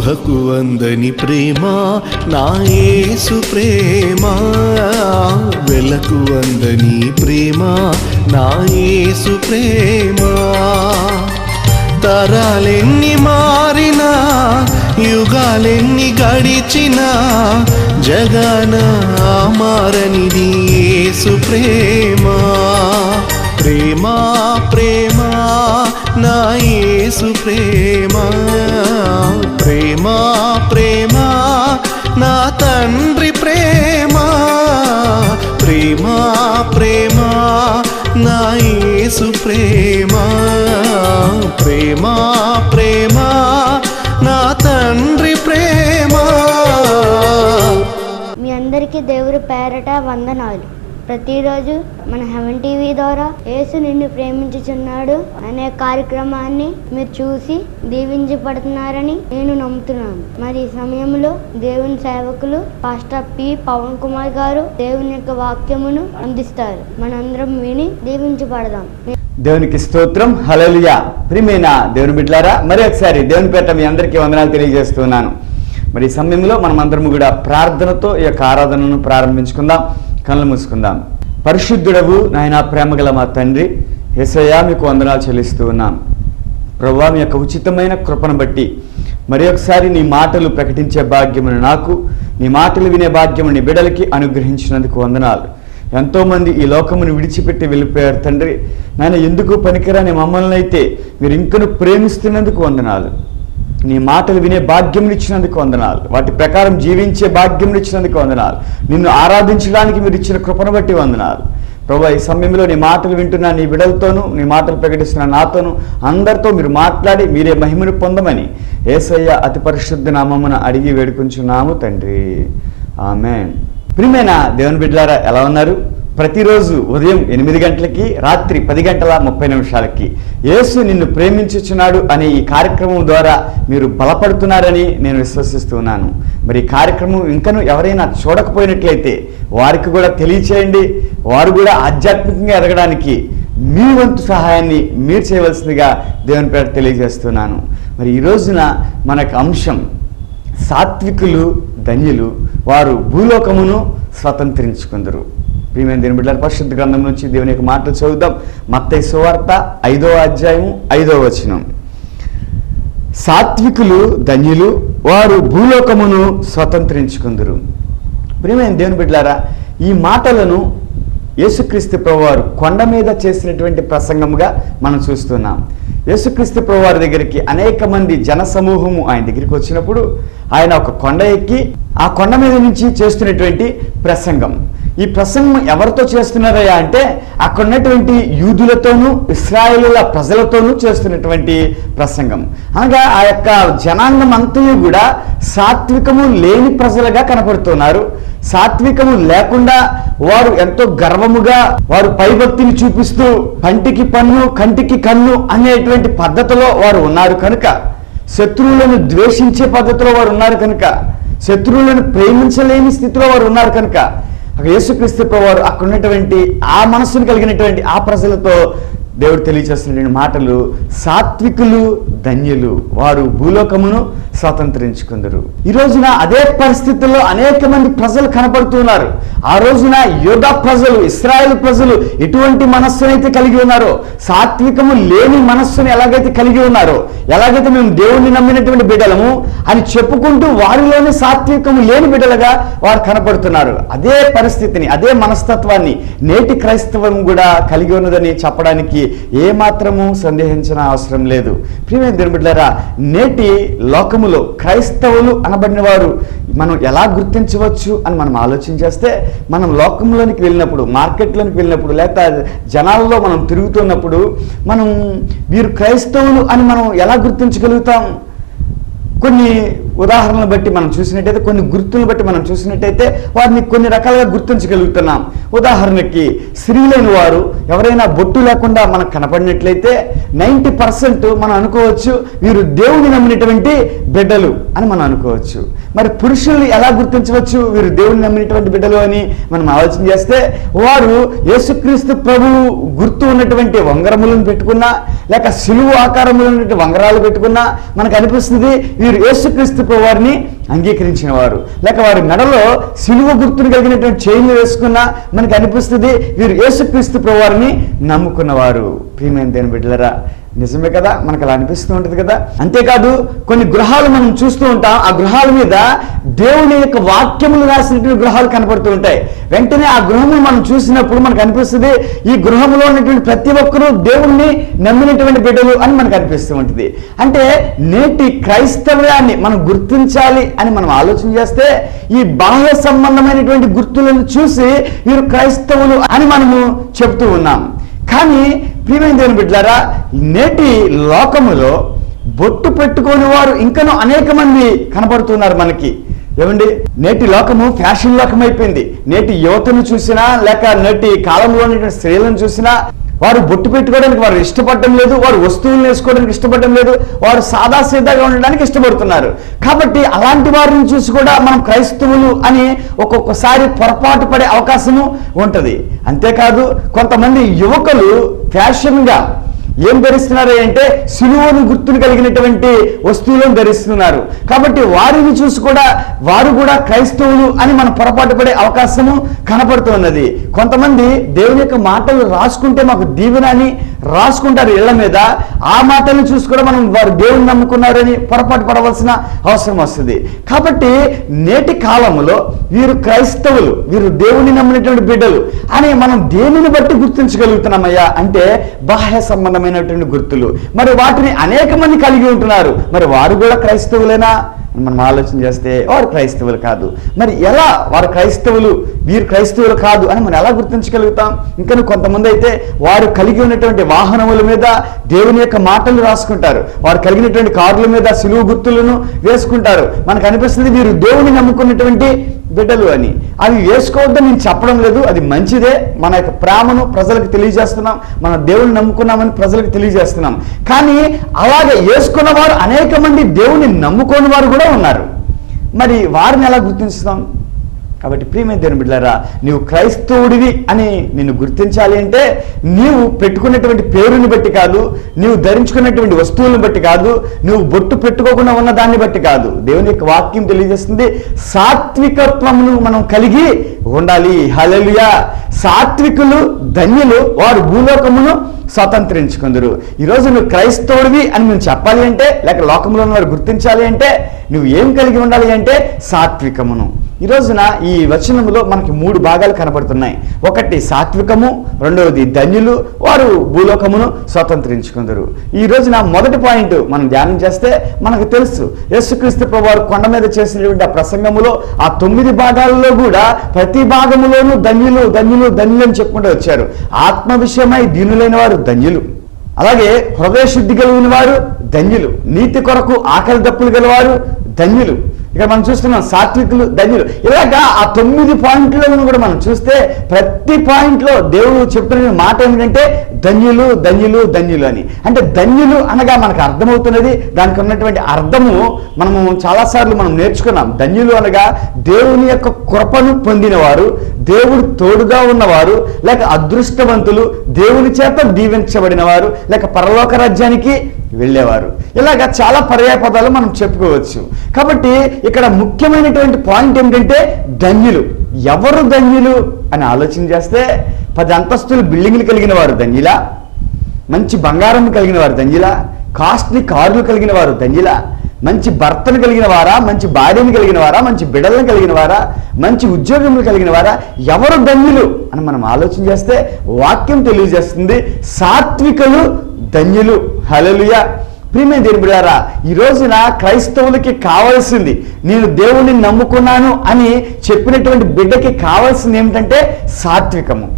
ఊహకు అందని ప్రేమ నా యేసు ప్రేమ, వెలకు అందని ప్రేమ నా యేసు ప్రేమ. తరాలెన్ని మారినా యుగాలెన్ని గడిచినా జగన మారనిది యేసు ప్రేమ. ప్రేమ ప్రేమ నా యేసు ప్రేమ, ప్రేమ ప్రేమ నా తండ్రి ప్రేమ, ప్రేమ ప్రేమ నా యేసు ప్రేమ, ప్రేమ ప్రేమ నా తండ్రి ప్రేమ. మీ అందరికీ దేవుడి పేరట వందనాలు. ప్రతిరోజు మన హెవెన్ టీవీ ద్వారా యేసు నిన్ను ప్రేమించుచున్నాడు అనే కార్యక్రమాన్ని మీరు చూసి దీవించబడుతున్నారని నేను నమ్ముతున్నాను. మరి ఈ సమయంలో దేవుని సేవకులు పాస్టర్ పి పవన్ కుమార్ గారు దేవుని యొక్క వాక్యమును అందిస్తారు. మనందరం విని దీవించబడదాం. దేవునికి స్తోత్రం. హల్లెలూయా. ప్రియమైన దేవుని బిడ్డలారా, మరి ఒకసారి దేవుని పేరిట మీ అందరికీ వందనాలు తెలియజేస్తున్నాను. మరి ఈ సమయంలో మనం అందరం కూడా ప్రార్థనతో ఈ యొక్క ఆరాధనను ప్రారంభించుకుందాం. కళ్ళు మూసుకుందాం. పరిశుద్ధుడవు నాయన, ప్రేమగల మా తండ్రి యేసయ్యా, మీకు వందనాలు చెల్లిస్తూ ఉన్నాం. ప్రభువా, మీ యొక్క ఉచితమైన కృపను బట్టి మరి ఒకసారి నీ మాటలు ప్రకటించే భాగ్యమును నాకు, నీ మాటలు వినే భాగ్యము నీ బిడ్డలకి అనుగ్రహించినందుకు వందనాలు. ఎంతోమంది ఈ లోకమును విడిచిపెట్టి వెళ్ళిపోయారు తండ్రి. నాయన, ఎందుకు పనికిరాని మమ్మల్ని అయితే మీరు ఇంకను ప్రేమిస్తున్నందుకు వందనాలు. నీ మాటలు వినే భాగ్యం ఇచ్చినందుకు వందనాలు. వాటి ప్రకారం జీవించే భాగ్యం ఇచ్చినందుకు వందనాలు. నిన్ను ఆరాధించడానికి మీరు ఇచ్చిన కృపను బట్టి వందనాలు. ప్రభువా, ఈ సమయంలో నీ మాటలు వింటున్న నీ బిడ్డలతోనూ, నీ మాటలు ప్రకటిస్తున్న నాతోనూ అందరితో మీరు మాట్లాడి మీరే మహిమను పొందమని యేసయ్య అతి పరిశుద్ధ నామమున అడిగి వేడుకుంటున్నాము తండ్రి. ఆమేన్. ప్రియమైన దేవుని బిడ్డలారా, ఎలా ఉన్నారు? ప్రతిరోజు ఉదయం 8 గంటలకి, రాత్రి 10:30 యేసు నిన్ను ప్రేమించుచున్నాడు అనే ఈ కార్యక్రమం ద్వారా మీరు బలపడుతున్నారని నేను విశ్వసిస్తున్నాను. మరి ఈ కార్యక్రమం ఇంకనూ ఎవరైనా చూడకపోయినట్లయితే వారికి కూడా తెలియచేయండి. వారు కూడా ఆధ్యాత్మికంగా ఎదగడానికి మీ వంతు సహాయాన్ని మీరు చేయవలసిందిగా దేవుని పేరు తెలియజేస్తున్నాను. మరి ఈ రోజున మనకు అంశం సాత్వికులు ధన్యులు, వారు భూలోకమును స్వతంత్రించుకుందరు. ప్రియమైన దేవుని బిడ్డలారా, పరిశుద్ధ గ్రంథం నుంచి దేవుని యొక్క మాటలు చదువుదాం. మత్తయి సువార్త 5వ అధ్యాయము 5వ వచనం. సాత్వికులు ధన్యులు, వారు భూలోకమును స్వతంత్రించుకుందరు. ప్రియమైన దేవుని బిడ్డలారా, ఈ మాటలను యేసుక్రీస్తు ప్రభువారు కొండ మీద చేసినటువంటి ప్రసంగముగా మనం చూస్తున్నాం. యేసుక్రీస్తు ప్రభువారి దగ్గరికి అనేక మంది జన సమూహము ఆయన దగ్గరికి వచ్చినప్పుడు ఆయన ఒక కొండ ఎక్కి ఆ కొండ మీద నుంచి చేస్తున్నటువంటి ప్రసంగం. ఈ ప్రసంగం ఎవరితో చేస్తున్నారయ్యా అంటే అక్కడ ఉన్నటువంటి యూదులతోనూ ఇశ్రాయేలుల ప్రజలతోనూ చేస్తున్నటువంటి ప్రసంగం. అనగా ఆ యొక్క జనాంగం అంతయు కూడా సాత్వికము లేని ప్రజలుగా కనపడుతున్నారు. సాత్వికము లేకుండా వారు ఎంతో గర్వముగా వారు పైభక్తిని చూపిస్తూ పంటికి పన్ను కంటికి కన్ను అనేటువంటి పద్ధతిలో వారు ఉన్నారు కనుక, శత్రువులను ద్వేషించే పద్ధతిలో వారు ఉన్నారు కనుక, శత్రువులను ప్రేమించలేని స్థితిలో వారు ఉన్నారు కనుక యేసుక్రీస్తు ప్రభువారు అక్కడ ఉన్నటువంటి ఆ మనస్సును కలిగినటువంటి ఆ ప్రజలతో దేవుడు తెలియజేస్తున్న మాటలు, సాత్వికులు ధన్యులు, వారు భూలోకమును స్వతంత్రించుకుందరు. ఈ రోజున అదే పరిస్థితుల్లో అనేక మంది ప్రజలు కనపడుతున్నారు. ఆ రోజున యూదా ప్రజలు, ఇశ్రాయేలు ప్రజలు ఎటువంటి మనస్సునైతే కలిగి ఉన్నారో, సాత్వికము లేని మనస్సును ఎలాగైతే కలిగి ఉన్నారో, ఎలాగైతే మేము దేవుణ్ణి నమ్మినటువంటి బిడ్డలము అని చెప్పుకుంటూ వారిలోనే సాత్వికము లేని బిడ్డలుగా వారు కనపడుతున్నారు. అదే పరిస్థితిని, అదే మనస్తత్వాన్ని నేటి క్రైస్తవం కూడా కలిగి ఉన్నదని చెప్పడానికి ఏమాత్రము సందేహించిన అవసరం లేదు. ప్రియమైన దేవుని బిడ్డలారా, నేటి లోకములో క్రైస్తవులు అనబడిన వారు మనం ఎలా గుర్తించవచ్చు అని మనం ఆలోచన చేస్తే, మనం లోకంలోనికి వెళ్ళినప్పుడు, మార్కెట్లోనికి వెళ్ళినప్పుడు, లేకపోతే జనాల్లో మనం తిరుగుతున్నప్పుడు మనం వీరు క్రైస్తవులు అని మనం ఎలా గుర్తించగలుగుతాం? కొన్ని ఉదాహరణలు బట్టి మనం చూసినట్టయితే, కొన్ని గుర్తులను బట్టి మనం చూసినట్టయితే వారిని కొన్ని రకాలుగా గుర్తించగలుగుతున్నాం. ఉదాహరణకి స్త్రీలైన వారు ఎవరైనా బొట్టు లేకుండా మనకు కనపడినట్లయితే 90% మనం అనుకోవచ్చు వీరు దేవుని నమ్మినటువంటి బిడ్డలు అని మనం అనుకోవచ్చు. మరి పురుషుల్ని ఎలా గుర్తించవచ్చు వీరు దేవుని నమ్మినటువంటి బిడ్డలు అని మనం ఆలోచన చేస్తే, వారు యేసుక్రీస్తు ప్రభువు గుర్తు ఉన్నటువంటి వంగరములను పెట్టుకున్నా, లేక సిలువు ఆకారములు ఉన్నటువంటి వంగరాలు పెట్టుకున్నా మనకు అనిపిస్తుంది వీరు యేసుక్రీస్తు ప్రభువారిని అంగీకరించిన వారు. లేక వారి మెడలో సిలువ గుర్తును కలిగినటువంటి చైన్లు వేసుకున్నా మనకు అనిపిస్తుంది వీరు యేసుక్రీస్తు ప్రభువారిని నమ్ముకున్నవారు. ప్రియమైన దేవుని బిడ్డలారా, నిజమే కదా, మనకు అలా అనిపిస్తూ ఉంటుంది కదా. అంతేకాదు కొన్ని గృహాలు మనం చూస్తూ ఉంటాం, ఆ గృహాల మీద దేవుని యొక్క వాక్యములు రాసినటువంటి గృహాలు కనపడుతూ ఉంటాయి. వెంటనే ఆ గృహములు మనం చూసినప్పుడు మనకు అనిపిస్తుంది ఈ గృహంలో ఉన్నటువంటి ప్రతి ఒక్కరూ దేవుణ్ణి నమ్మినటువంటి బిడ్డలు అని మనకు అనిపిస్తూ ఉంటుంది. అంటే నేటి క్రైస్తవ్యాన్ని మనం గుర్తించాలి అని మనం ఆలోచన చేస్తే ఈ బాహ్య సంబంధమైనటువంటి గుర్తులను చూసి వీరు క్రైస్తవులు అని మనము చెప్తూ ఉన్నాం. కానీ ప్రియమైన దేవుని బిడ్డలారా, నేటి లోకములో బొట్టు పెట్టుకోని వారు ఇంకనూ అనేక మంది కనబడుతున్నారు మనకి. ఏమండి, నేటి లోకము ఫ్యాషన్ లోకం అయిపోయింది. నేటి యువతను చూసినా లేక నేటి కాలంలో ఉన్నటువంటి స్త్రీలను చూసినా వారు బొట్టు పెట్టుకోవడానికి వారు ఇష్టపడడం లేదు, వారు వస్తువులను వేసుకోవడానికి ఇష్టపడడం లేదు, వారు సాదాసీదాగా ఉండడానికి ఇష్టపడుతున్నారు. కాబట్టి అలాంటి వారిని చూసి కూడా మనం క్రైస్తవులు అని ఒక్కొక్కసారి పొరపాటు పడే అవకాశము ఉంటుంది. అంతేకాదు కొంతమంది యువకులు ఫ్యాషన్గా ఏం ధరిస్తున్నారు అంటే సిలువను గుర్తును కలిగినటువంటి వస్తువులను ధరిస్తున్నారు. కాబట్టి వారిని చూసి కూడా వారు కూడా క్రైస్తవులు అని మనం పొరపాటు పడే అవకాశము కనపడుతున్నది. కొంతమంది దేవుని యొక్క మాటలు రాసుకుంటే మాకు దీవెన అని రాసుకుంటారు ఇళ్ల మీద. ఆ మాటలను చూసి కూడా మనం వారు దేవుని నమ్ముకున్నారని పొరపాటు పడవలసిన అవసరం వస్తుంది. కాబట్టి నేటి కాలంలో వీరు క్రైస్తవులు, వీరు దేవుని నమ్మినటువంటి బిడ్డలు అని మనం దేనిని బట్టి గుర్తించగలుగుతున్నామయ్యా అంటే బాహ్య సంబంధమైన గుర్తులు. మరి వాటిని అనేక మంది కలిగి ఉంటున్నారు. మరి వారు కూడా క్రైస్తవులేనా మనం ఆలోచన చేస్తే వారు క్రైస్తవులు కాదు. మరి ఎలా వారు క్రైస్తవులు వీరు క్రైస్తవులు కాదు అని మనం ఎలా గుర్తించగలుగుతాం? ఇంకా కొంతమంది అయితే వారు కలిగి ఉన్నటువంటి వాహనముల మీద దేవుని యొక్క మాటలు రాసుకుంటారు, వారు కలిగినటువంటి కార్ల మీద సిలువ గుర్తులను వేసుకుంటారు. మనకు అనిపిస్తుంది వీరు దేవుని నమ్ముకున్నటువంటి బిడ్డలు అని. అవి వేసుకోవద్దని నేను చెప్పడం లేదు, అది మంచిదే. మన యొక్క ప్రేమను ప్రజలకు తెలియజేస్తున్నాం, మన దేవుని నమ్ముకున్నామని ప్రజలకు తెలియజేస్తున్నాం. కానీ అలాగే వేసుకున్న వారు అనేక మంది దేవుని నమ్ముకోని వారు కూడా ఉన్నారు. మరి వారిని ఎలా గుర్తిస్తాం? కాబట్టి ప్రియమైన దేవుని బిడ్డలారా, నీవు క్రైస్తవుడివి అని నిన్ను గుర్తించాలి అంటే నీవు పెట్టుకున్నటువంటి పేరుని బట్టి కాదు, నీవు ధరించుకున్నటువంటి వస్తువులను బట్టి కాదు, నువ్వు బొట్టు పెట్టుకోకుండా ఉన్న దాన్ని బట్టి కాదు. దేవుని యొక్క వాక్యం తెలియజేస్తుంది సాత్వికత్వమును మనం కలిగి ఉండాలి. హల్లెలూయా. సాత్వికులు ధన్యులు, వారు భూలోకమును స్వతంత్రించుకుందరు. ఈరోజు నువ్వు క్రైస్తవుడివి అని నువ్వు చెప్పాలి అంటే లేక లోకంలో వారు గుర్తించాలి అంటే నువ్వు ఏం కలిగి ఉండాలి అంటే సాత్వికమును. ఈ రోజున ఈ వచనములో మనకి 3 భాగాలు కనబడుతున్నాయి. ఒకటి సాత్వికము, రెండవది ధన్యులు, వారు భూలోకమును స్వతంత్రించుకుందరు. ఈ రోజున మొదటి పాయింట్ మనం ధ్యానం చేస్తే మనకు తెలుసు యేసుక్రీస్తు ప్రభువారు కొండ మీద చేసినటువంటి ఆ ప్రసంగములో ఆ 9 భాగాలలో కూడా ప్రతి భాగములోనూ ధన్యులు ధన్యులు ధన్యులు అని చెప్పుకుంటూ వచ్చారు. ఆత్మ విషయమై దీనులైన వారు ధన్యులు, అలాగే హృదయ శుద్ధి కలిగిన వారు ధన్యులు, నీతి కొరకు ఆకలి దప్పులు గలవారు ధన్యులు. ఇక్కడ మనం చూస్తున్నాం సాత్వికులు ధన్యులు. ఇలాగా ఆ 9 పాయింట్లను కూడా మనం చూస్తే ప్రతి పాయింట్లో దేవుడు చెప్తున్న మాట ఏమిటంటే ధన్యులు ధన్యులు ధన్యులు అని. అంటే ధన్యులు అనగా మనకు అర్థమవుతున్నది, దానికి ఉన్నటువంటి అర్థము మనము చాలాసార్లు మనం నేర్చుకున్నాం. ధన్యులు అనగా దేవుని యొక్క కృపను పొందినవారు, దేవుడు తోడుగా ఉన్నవారు, లేక అదృష్టవంతులు, దేవుని చేత దీవించబడిన వారు, లేక పరలోక రాజ్యానికి వెళ్ళేవారు. ఇలాగా చాలా పర్యాయ పదాలు మనం చెప్పుకోవచ్చు. కాబట్టి ఇక్కడ ముఖ్యమైనటువంటి పాయింట్ ఏమిటంటే ధన్యులు. ఎవరు ధన్యులు అని ఆలోచన చేస్తే 10 అంతస్తులు బిల్డింగ్లు కలిగిన వారు ధన్యులా, మంచి బంగారం కలిగిన వారు ధన్యులా, కాస్ట్లీ కార్లు కలిగిన వారు ధన్యులా, మంచి భర్తను కలిగిన వారా, మంచి భార్యను కలిగిన వారా, మంచి బిడ్డలను కలిగిన వారా, మంచి ఉద్యోగములు కలిగిన వారా, ఎవరు ధన్యులు అని మనం ఆలోచన చేస్తే వాక్యం తెలియజేస్తుంది సాత్వికులు ధన్యులు. హల్లెలూయా. ప్రియమైన దేవుని బిడ్డలారా, ఈ రోజున క్రైస్తవులకి కావాల్సింది, నేను దేవుణ్ణి నమ్ముకున్నాను అని చెప్పినటువంటి బిడ్డకి కావాల్సింది ఏమిటంటే సాత్వికము.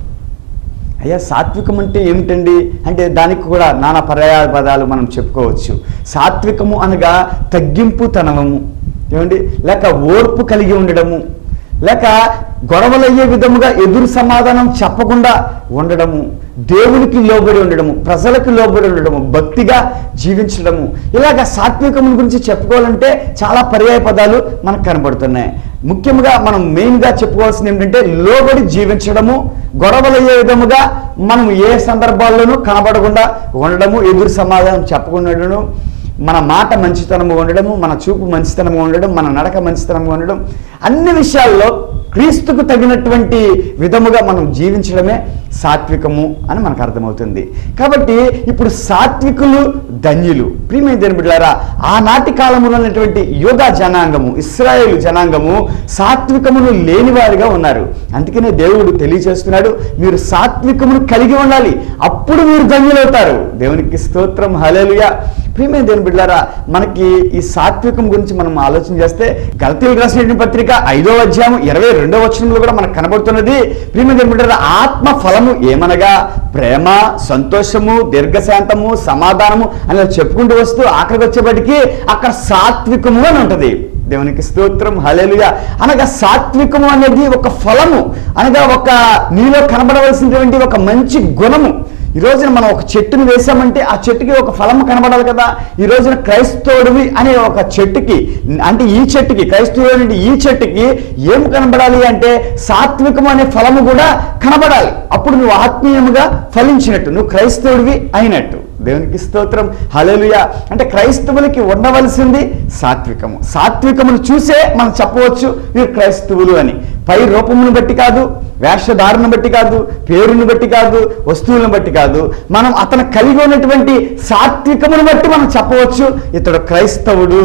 అయ్యా సాత్వికం అంటే ఏమిటండి అంటే దానికి కూడా నానా పర్యాయ పదాలు మనం చెప్పుకోవచ్చు. సాత్వికము అనగా తగ్గింపుతనము, ఏమండి, లేక ఓర్పు కలిగి ఉండడము, లేక గొడవలయ్యే విధముగా ఎదురు సమాధానం చెప్పకుండా ఉండడము, దేవునికి లోబడి ఉండడము, ప్రజలకు లోబడి ఉండడము, భక్తిగా జీవించడము. ఇలాగ సాత్వికం గురించి చెప్పుకోవాలంటే చాలా పర్యాయ పదాలు మనకు కనబడుతున్నాయి. ముఖ్యంగా మనం మెయిన్గా చెప్పుకోవాల్సింది ఏమిటంటే లోబడి జీవించడము, గొడవలయ్యే విధముగా మనం ఏ సందర్భాల్లోనూ కనబడకుండా ఉండడము, ఎదురు సమాధానం చెప్పకుండా ఉండడం, మన మాట మంచితనంగా ఉండడము, మన చూపు మంచితనంగా ఉండడం, మన నడక మంచితనంగా ఉండడం, అన్ని విషయాల్లో క్రీస్తుకు తగినటువంటి విధముగా మనం జీవించడమే సాత్వికము అని మనకు అర్థమవుతుంది. కాబట్టి ఇప్పుడు సాత్వికులు ధన్యులు. ప్రియమైన దేవుని బిడ్డలారా, ఆనాటి కాలంలో ఉన్నటువంటి యూదా జనాంగము, ఇశ్రాయేలు జనాంగము సాత్వికమును లేనివారిగా ఉన్నారు. అందుకనే దేవుడు తెలియజేస్తున్నాడు, మీరు సాత్వికమును కలిగి ఉండాలి, అప్పుడు మీరు ధన్యులవుతారు. దేవునికి స్తోత్రం, హల్లెలూయా. ప్రియమైన దేవుని బిడ్డలారా, మనకి ఈ సాత్వికం గురించి మనం ఆలోచన చేస్తే గలతీయులకు రాసిన పత్రిక 5వ అధ్యాయం 22వ వచనంలో కూడా మనకు కనబడుతున్నది. ప్రియమైన దేవుని బిడ్డలారా, ఆత్మ ఫలము ఏమనగా ప్రేమ, సంతోషము, దీర్ఘశాంతము, సమాధానము అని చెప్పుకుంటూ వస్తూ ఆఖరికి వచ్చేప్పటికీ అక్కడ సాత్వికము అని ఉంటుంది. దేవునికి స్తోత్రం, హల్లెలూయా. అనగా సాత్వికము అనేది ఒక ఫలము, అనగా ఒక నీలో కనబడవలసినటువంటి ఒక మంచి గుణము. ఈ రోజున మనం ఒక చెట్టుని వేసామంటే ఆ చెట్టుకి ఒక ఫలము కనబడాలి కదా. ఈ రోజున క్రైస్తవుడివి అనే ఒక చెట్టుకి, అంటే ఈ చెట్టుకి, క్రైస్తవుడు ఈ చెట్టుకి ఏం కనబడాలి అంటే సాత్వికం అనే ఫలము కూడా కనబడాలి. అప్పుడు నువ్వు ఆత్మీయముగా ఫలించినట్టు, నువ్వు క్రైస్తవుడివి అయినట్టు. దేవునికి స్తోత్రం, హల్లెలూయా. అంటే క్రైస్తవులకి ఉండవలసింది సాత్వికము. సాత్వికమును చూసే మనం చెప్పవచ్చు వీరు క్రైస్తవులు అని. పై రూపమును బట్టి కాదు, వేషధారణను బట్టి కాదు, పేరుని బట్టి కాదు, వస్తువులను బట్టి కాదు, మనం అతను కలిగి ఉన్నటువంటి సాత్వికమును బట్టి మనం చెప్పవచ్చు ఇతడు క్రైస్తవుడు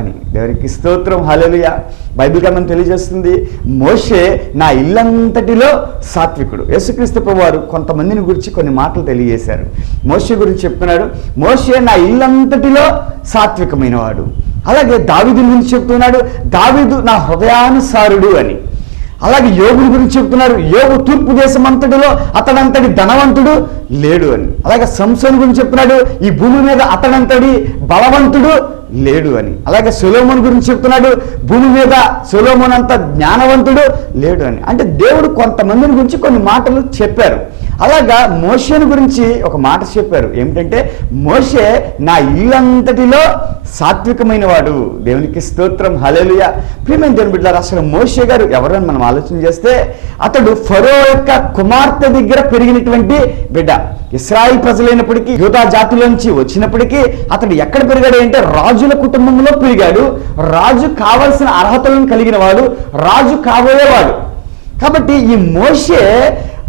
అని. దేవునికి స్తోత్రం, హల్లెలూయా. బైబిల్ గ్రంథం తెలియజేస్తుంది, మోషే నా ఇల్లంతటిలో సాత్వికుడు. యేసుక్రీస్తు ప్రభువారు కొంతమందిని గురించి కొన్ని మాటలు తెలియజేశారు. మోషే గురించి చెప్తున్నాడు, మోషే నా ఇల్లంతటిలో సాత్వికమైన వాడు. అలాగే దావీదు గురించి చెప్తున్నాడు, దావీదు నా హృదయానుసారుడు అని. అలాగే యోగుని గురించి చెప్తున్నారు, యోగు తూర్పు దేశం అంతటిలో అతడంతటి ధనవంతుడు లేడు అని. అలాగే సంసోను గురించి చెప్తున్నాడు, ఈ భూమి మీద అతడంతటి బలవంతుడు లేడు అని. అలాగే సొలొమోను గురించి చెప్తున్నాడు, భూమి మీద సొలొమోను అంత జ్ఞానవంతుడు లేడు అని. అంటే దేవుడు కొంతమందిని గురించి కొన్ని మాటలు చెప్పారు. అలాగా మోషేను గురించి ఒక మాట చెప్పారు, ఏమిటంటే మోషే నా ఇల్లంతటిలో సాత్వికమైన వాడు. దేవునికి స్తోత్రం, హల్లెలూయా. ప్రియమైన దేవుని బిడ్డలారా, అసలు మోషే గారు ఎవరని మనం ఆలోచన చేస్తే అతడు ఫరో యొక్క కుమార్తె దగ్గర పెరిగినటువంటి బిడ్డ. ఇశ్రాయేల్ ప్రజలైనప్పటికీ, యూదా జాతిలోంచి వచ్చినప్పటికీ అతడు ఎక్కడ పెరిగాడు అంటే రాజుల కుటుంబంలో పెరిగాడు. రాజు కావలసిన అర్హతలను కలిగిన వాడు, రాజు కాబోయేవాడు. కాబట్టి ఈ మోషే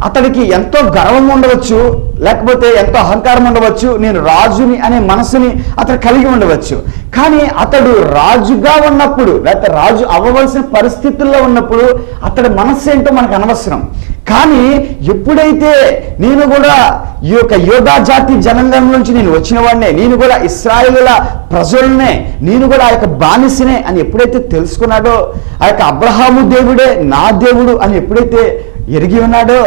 అతడికి ఎంతో గర్వం ఉండవచ్చు, లేకపోతే ఎంతో అహంకారం ఉండవచ్చు, నేను రాజుని అనే మనసుని అతడు కలిగి ఉండవచ్చు. కానీ అతడు రాజుగా ఉన్నప్పుడు, లేకపోతే రాజు అవ్వవలసిన పరిస్థితుల్లో ఉన్నప్పుడు అతడి మనస్సు ఏంటో మనకు అనవసరం. కానీ ఎప్పుడైతే నేను కూడా ఈ యొక్క యోధా జాతి జనాంగం నుంచి నేను వచ్చిన వాడినే, నేను కూడా ఇశ్రాయేలుల ప్రజలనే, నేను కూడా ఆ యొక్క బానిసనే అని ఎప్పుడైతే తెలుసుకున్నాడో, ఆ యొక్క అబ్రహాము దేవుడే నా దేవుడు అని ఎప్పుడైతే ఎరిగి ఉన్నాడో,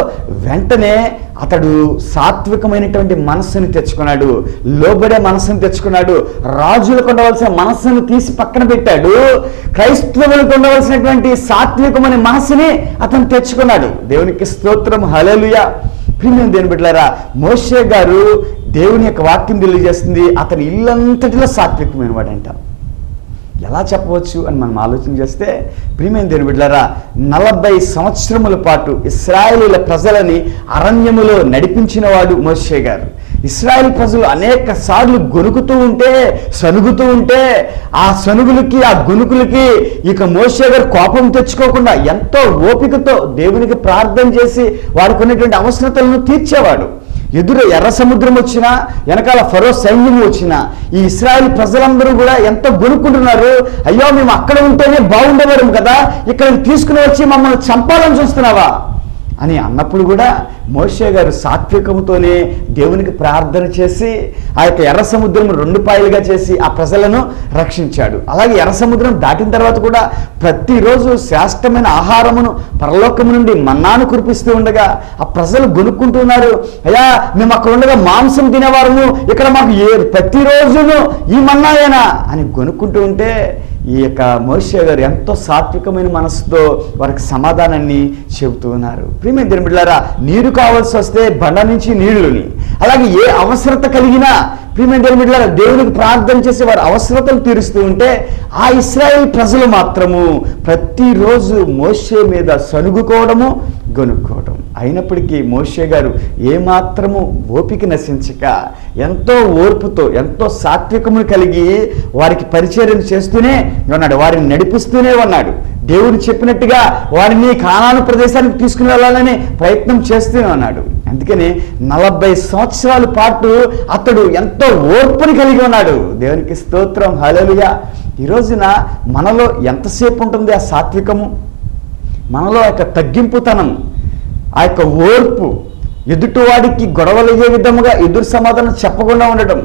వెంటనే అతడు సాత్వికమైనటువంటి మనస్సును తెచ్చుకున్నాడు, లోబడే మనస్సును తెచ్చుకున్నాడు. రాజులకు ఉండవలసిన మనస్సును తీసి పక్కన పెట్టాడు, క్రైస్తవులకు ఉండవలసినటువంటి సాత్వికమైన మనస్సుని అతను తెచ్చుకున్నాడు. దేవునికి స్తోత్రం, హల్లెలూయా. ప్రియమైన దేవుని బిడ్డలారా, మోషే గారు దేవుని యొక్క వాక్యం తెలియజేస్తుంది అతని ఇల్లంతటిలో సాత్వికమైన వాడంట. ఎలా చెప్పవచ్చు అని మనం ఆలోచన చేస్తే, ప్రియమైన దేవుని బిడ్డలారా, 40 సంవత్సరముల పాటు ఇశ్రాయేలీల ప్రజలని అరణ్యములో నడిపించిన వాడు మోషే గారు. ఇశ్రాయేల్ ప్రజలు అనేక సార్లు గొనుకుతూ ఉంటే, సనుగుతూ ఉంటే, ఆ సనుగులకి, ఆ గొనుకులకి ఇక మోషే గారు కోపం తెచ్చుకోకుండా ఎంతో ఓపికతో దేవునికి ప్రార్థన చేసి వారికి ఉన్నటువంటి అవసరతలను తీర్చేవాడు. ఎదురు ఎర్ర సముద్రం వచ్చినా, వెనకాల ఫరో సైన్యం వచ్చినా, ఈ ఇశ్రాయేల్ ప్రజలందరూ కూడా ఎంతో గొనుక్కుంటున్నారు. అయ్యో, మేము అక్కడ ఉంటేనే బాగుండేవారు కదా, ఇక్కడికి తీసుకుని వచ్చి మమ్మల్ని చంపాలని చూస్తున్నావా అని అన్నప్పుడు కూడా మోషే గారు సాత్వికంతోనే దేవునికి ప్రార్థన చేసి ఆ యొక్క ఎర్ర సముద్రం 2 పాయలుగా చేసి ఆ ప్రజలను రక్షించాడు. అలాగే ఎర్ర సముద్రం దాటిన తర్వాత కూడా ప్రతిరోజు శ్రేష్టమైన ఆహారమును పరలోకము నుండి మన్నాను కురిపిస్తూ ఉండగా ఆ ప్రజలు గొనుక్కుంటున్నారు. అయ్యా, మేము అక్కడ ఉండగా మాంసం తినేవారము, ఇక్కడ మాకు ప్రతిరోజును ఈ మన్నాయేనా అని గొనుక్కుంటూ ఉంటే ఈ యొక్క మోషే గారు ఎంతో సాత్వికమైన మనసుతో వారికి సమాధానాన్ని చెబుతూ ఉన్నారు. ప్రియమైన దేవుని బిడ్డలారా, నీరు కావాల్సి వస్తే బండ నుంచి నీళ్లుని, అలాగే ఏ అవసరత కలిగినా ప్రియమైన దేవుని బిడ్డలారా దేవునికి ప్రార్థన చేసి వారి అవసరతలు తీరుస్తూ ఉంటే, ఆ ఇశ్రాయేల్ ప్రజలు మాత్రము ప్రతిరోజు మోషే మీద సనుగుకోవడము, గొనుక్కోవడం. అయినప్పటికీ మోషే గారు ఏమాత్రము ఓపిక నశించక ఎంతో ఓర్పుతో ఎంతో సాత్వికమును కలిగి వారికి పరిచర్యను చేస్తూనే ఉన్నాడు, వారిని నడిపిస్తూనే ఉన్నాడు. దేవుడు చెప్పినట్టుగా వారిని కానాను ప్రదేశానికి తీసుకుని వెళ్ళాలని ప్రయత్నం చేస్తూనే ఉన్నాడు. అందుకని 40 సంవత్సరాల పాటు అతడు ఎంతో ఓర్పుని కలిగి ఉన్నాడు. దేవునికి స్తోత్రం, హల్లెలూయా. ఈ రోజున మనలో ఎంతసేపు ఉంటుంది ఆ సాత్వికము, మనలో ఆ యొక్క తగ్గింపుతనం, ఆ యొక్క ఓర్పు, ఎదుటివాడికి గొడవలయ్యే విధముగా ఎదురు సమాధానం చెప్పకుండా ఉండటం,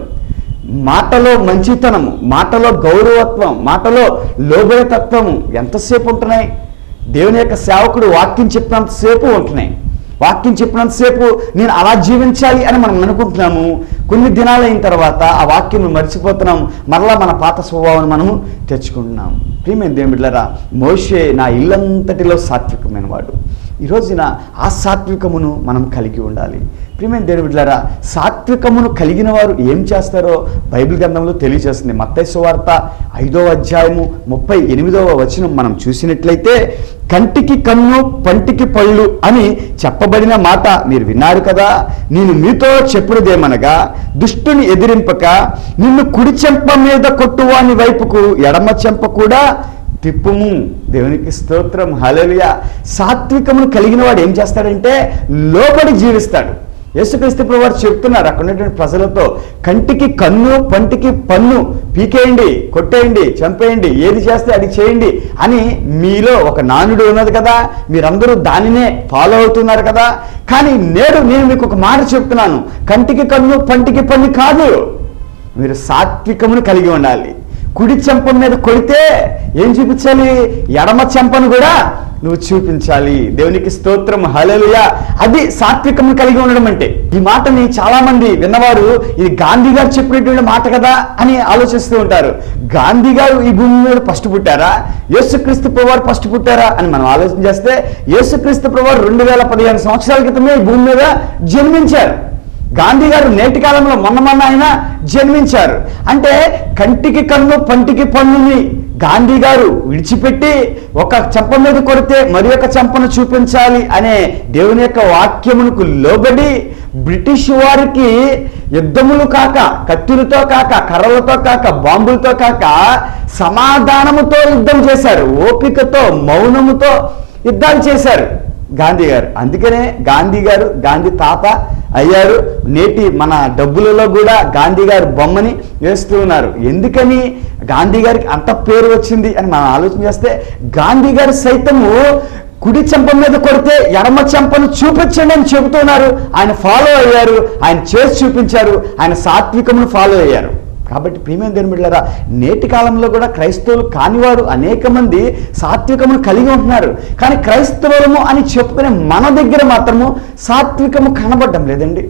మాటలో మంచితనము, మాటలో గౌరవత్వం, మాటలో లోబడతత్వము ఎంతసేపు ఉంటున్నాయి? దేవుని యొక్క సేవకుడు వాక్యం చెప్పినంతసేపు ఉంటున్నాయి. వాక్యం చెప్పినంతసేపు నేను అలా జీవించాలి అని మనం అనుకుంటున్నాము. కొన్ని దినాలు అయిన తర్వాత ఆ వాక్యం మర్చిపోతున్నాం, మరలా మన పాత స్వభావాన్ని మనము తెచ్చుకుంటున్నాం. ప్రియమైన దేవుని బిడ్డలారా, మోషే నా ఇల్లంతటిలో సాత్వికమైన వాడు. ఈ రోజున ఆ సాత్వికమును మనం కలిగి ఉండాలి. ప్రియమైన దేవుని బిడ్డలారా, సాత్వికమును కలిగిన వారు ఏం చేస్తారో బైబిల్ గ్రంథంలో తెలియజేస్తుంది. మత్తయి సువార్త 5వ అధ్యాయము 38వ వచనం మనం చూసినట్లయితే, కంటికి కన్ను పంటికి పళ్ళు అని చెప్పబడిన మాట మీరు విన్నారు కదా. నేను మీతో చెప్పుడుదేమనగా, దుష్టుని ఎదిరింపక నిన్ను కుడి చెంప మీద కొట్టువాని వైపుకు ఎడమ చెంప కూడా తిప్పుము. దేవునికి స్తోత్రం, హల్లెలూయా. సాత్వికమును కలిగిన వాడు ఏం చేస్తాడంటే లోబడి జీవిస్తాడు. యేసుక్రీస్తు ప్రభువారు చెప్తున్నారు అక్కడ ఉన్నటువంటి ప్రజలతో, కంటికి కన్ను పంటికి పన్ను పీకేయండి, కొట్టేయండి, చంపేయండి, ఏది చేస్తే అది చేయండి అని మీలో ఒక నానుడు ఉన్నది కదా, మీరందరూ దానినే ఫాలో అవుతున్నారు కదా. కానీ నేడు నేను మీకు ఒక మాట చెప్తున్నాను, కంటికి కన్ను పంటికి పన్ను కాదు, మీరు సాత్వికమును కలిగి ఉండాలి. కుడి చెంప మీద కొడితే ఏం చూపించాలి? ఎడమ చెంపను కూడా నువ్వు చూపించాలి. దేవునికి స్తోత్రం, హల్లెలూయా. అది సాత్వికము కలిగి ఉండడం అంటే. ఈ మాటని చాలా మంది విన్నవారు ఇది గాంధీ గారు చెప్పినటువంటి మాట కదా అని ఆలోచిస్తూ ఉంటారు. గాంధీ గారు ఈ భూమి మీద ఫస్ట్ పుట్టారా, యేసుక్రీస్తు ప్రభువారు ఫస్ట్ పుట్టారా అని మనం ఆలోచన చేస్తే, యేసుక్రీస్తు ప్రభువారు 2015 సంవత్సరాల క్రితమే ఈ భూమి మీద జన్మించారు. గాంధీ గారు నేటి కాలంలో మొన్న ఆయన జన్మించారు. అంటే కంటికి కన్ను పంటికి పన్నుని గాంధీ గారు విడిచిపెట్టి ఒక చెంప మీద కొడితే మరి ఒక చెంపను చూపించాలి అనే దేవుని యొక్క వాక్యమునకు లోబడి బ్రిటిష్ వారికి యుద్ధములు కాక, కత్తులతో కాక, కర్రలతో కాక, బాంబులతో కాక సమాధానముతో యుద్ధం చేశారు. ఓపికతో, మౌనముతో యుద్ధాలు చేశారు గాంధీ గారు. అందుకనే గాంధీ గారు గాంధీ తాత అయ్యారు. నేటి మన డబ్బులలో కూడా గాంధీ గారు బొమ్మని వేస్తూ ఉన్నారు. ఎందుకని గాంధీ గారికి అంత పేరు వచ్చింది అని మనం ఆలోచన చేస్తే, గాంధీ గారు సైతము కుడి చెంప మీద కొడితే ఎడమ చెంపను చూపించండి అని చెబుతున్నారు. ఆయన ఫాలో అయ్యారు, ఆయన చేసి చూపించారు, ఆయన సాత్వికమును ఫాలో అయ్యారు. కాబట్టి ప్రియమైన దేవుని బిడ్డలారా, నేటి కాలంలో కూడా క్రైస్తవులు కానివారు అనేక మంది సాత్వికమును కలిగి ఉంటున్నారు. కానీ క్రైస్తవులము అని చెప్పుకునే మన దగ్గర మాత్రము సాత్వికము కనబడడం లేదండి.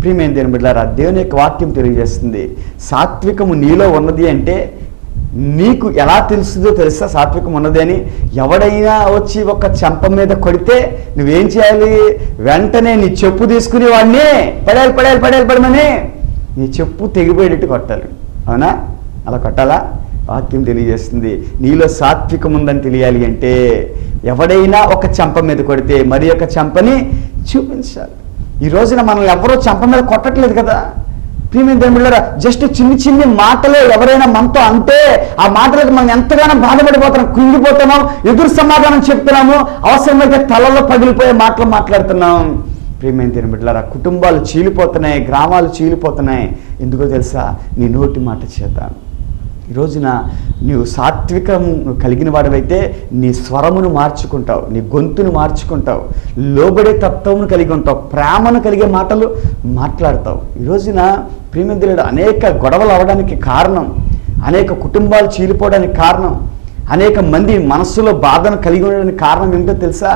ప్రియమైన దేవుని బిడ్డలారా, దేవుని యొక్క వాక్యం తెలియజేస్తుంది, సాత్వికము నీలో ఉన్నది అంటే నీకు ఎలా తెలుస్తుందో తెలుసా సాత్వికం ఉన్నది అని? ఎవడైనా వచ్చి ఒక చెంప మీద కొడితే నువ్వేం చేయాలి? వెంటనే నీ చెప్పు తీసుకుని వాడిని పడమని నీ చెప్పు తెగిపోయేటట్టు కొట్టాలి. అవునా? అలా కొట్టాలా? వాక్యం తెలియజేస్తుంది నీలో సాత్వికం ఉందని తెలియాలి అంటే ఎవడైనా ఒక చెంప మీద కొడితే మరి ఒక చెంపని చూపించాలి. ఈ రోజున మనల్ని ఎవరో చెంప మీద కొట్టట్లేదు కదా. ప్రియమైన దేవుని బిడ్డలారా, జస్ట్ చిన్ని మాటలే ఎవరైనా మనతో అంటే ఆ మాటలకు మనం ఎంతగానో బాధపడిపోతున్నాం, కుంగిపోతున్నాం, ఎదురు సమాధానం చెప్తున్నాము, అవసరమైతే తలలో పగిలిపోయే మాటలు మాట్లాడుతున్నాం. ప్రియమైన దేవుని బిడ్డలారా, కుటుంబాలు చీలిపోతున్నాయి, గ్రామాలు చీలిపోతున్నాయి. ఎందుకో తెలుసా? నీ నోటి మాట చేత. ఈ రోజున నీవు సాత్వికం కలిగిన వాడివైతే నీ స్వరమును మార్చుకుంటావు, నీ గొంతును మార్చుకుంటావు, లోబడే తత్వమును కలిగి ఉంటావు, ప్రేమను కలిగే మాటలు మాట్లాడతావు. ఈ రోజున ప్రియమైన దేవుడు అనేక గొడవలు అవడానికి కారణం, అనేక కుటుంబాలు చీలిపోవడానికి కారణం, అనేక మంది మనస్సులో బాధను కలిగి ఉండడానికి కారణం ఏంటో తెలుసా?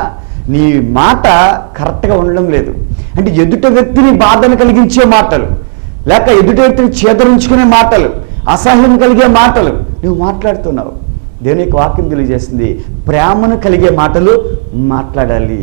నీ మాట కరెక్ట్గా ఉండడం లేదు. అంటే ఎదుట వ్యక్తిని బాధను కలిగించే మాటలు, లేక ఎదుటి వ్యక్తిని చేదరించుకునే మాటలు, అసహ్యం కలిగే మాటలు నువ్వు మాట్లాడుతున్నావు. దేవుని యొక్క వాక్యం తెలియజేస్తుంది, ప్రేమను కలిగే మాటలు మాట్లాడాలి.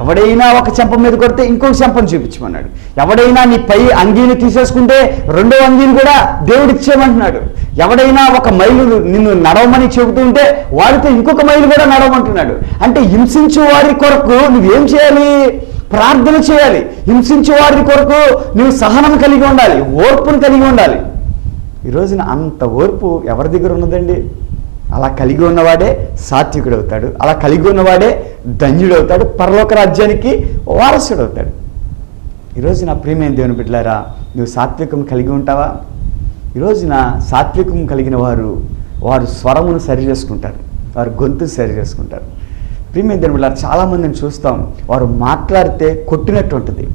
ఎవడైనా ఒక చెంప మీద కొడితే ఇంకొక చెంపను చూపించమన్నాడు. ఎవడైనా నీ పై అంగీని తీసేసుకుంటే రెండో అంగీని కూడా దేవుడు ఇచ్చేయమంటున్నాడు. ఎవడైనా ఒక మైలు నిన్ను నడవమని చెబుతూ ఉంటే వాడితో ఇంకొక మైలు కూడా నడవమంటున్నాడు. అంటే హింసించు వారి కొరకు నువ్వేం చేయాలి? ప్రార్థన చేయాలి. హింసించే వారి కొరకు నువ్వు సహనం కలిగి ఉండాలి, ఓర్పును కలిగి ఉండాలి. ఈ రోజున అంత ఓర్పు ఎవరి దగ్గర ఉన్నదండి? అలా కలిగి ఉన్నవాడే సాత్వికుడు అవుతాడు, అలా కలిగి ఉన్నవాడే ధన్యుడవుతాడు, పరలోక రాజ్యానికి వారసుడు అవుతాడు. ఈరోజు నా ప్రియమైన దేవుని బిడ్డలారా, నువ్వు సాత్వికం కలిగి ఉంటావా? ఈరోజున సాత్వికం కలిగిన వారు స్వరమును సరి చేసుకుంటారు, వారు గొంతు సరి చేసుకుంటారు. ప్రియమైన దేవుని బిడ్డలారా, చాలామందిని చూస్తాం, వారు మాట్లాడితే కొట్టినట్టు ఉంటుంది.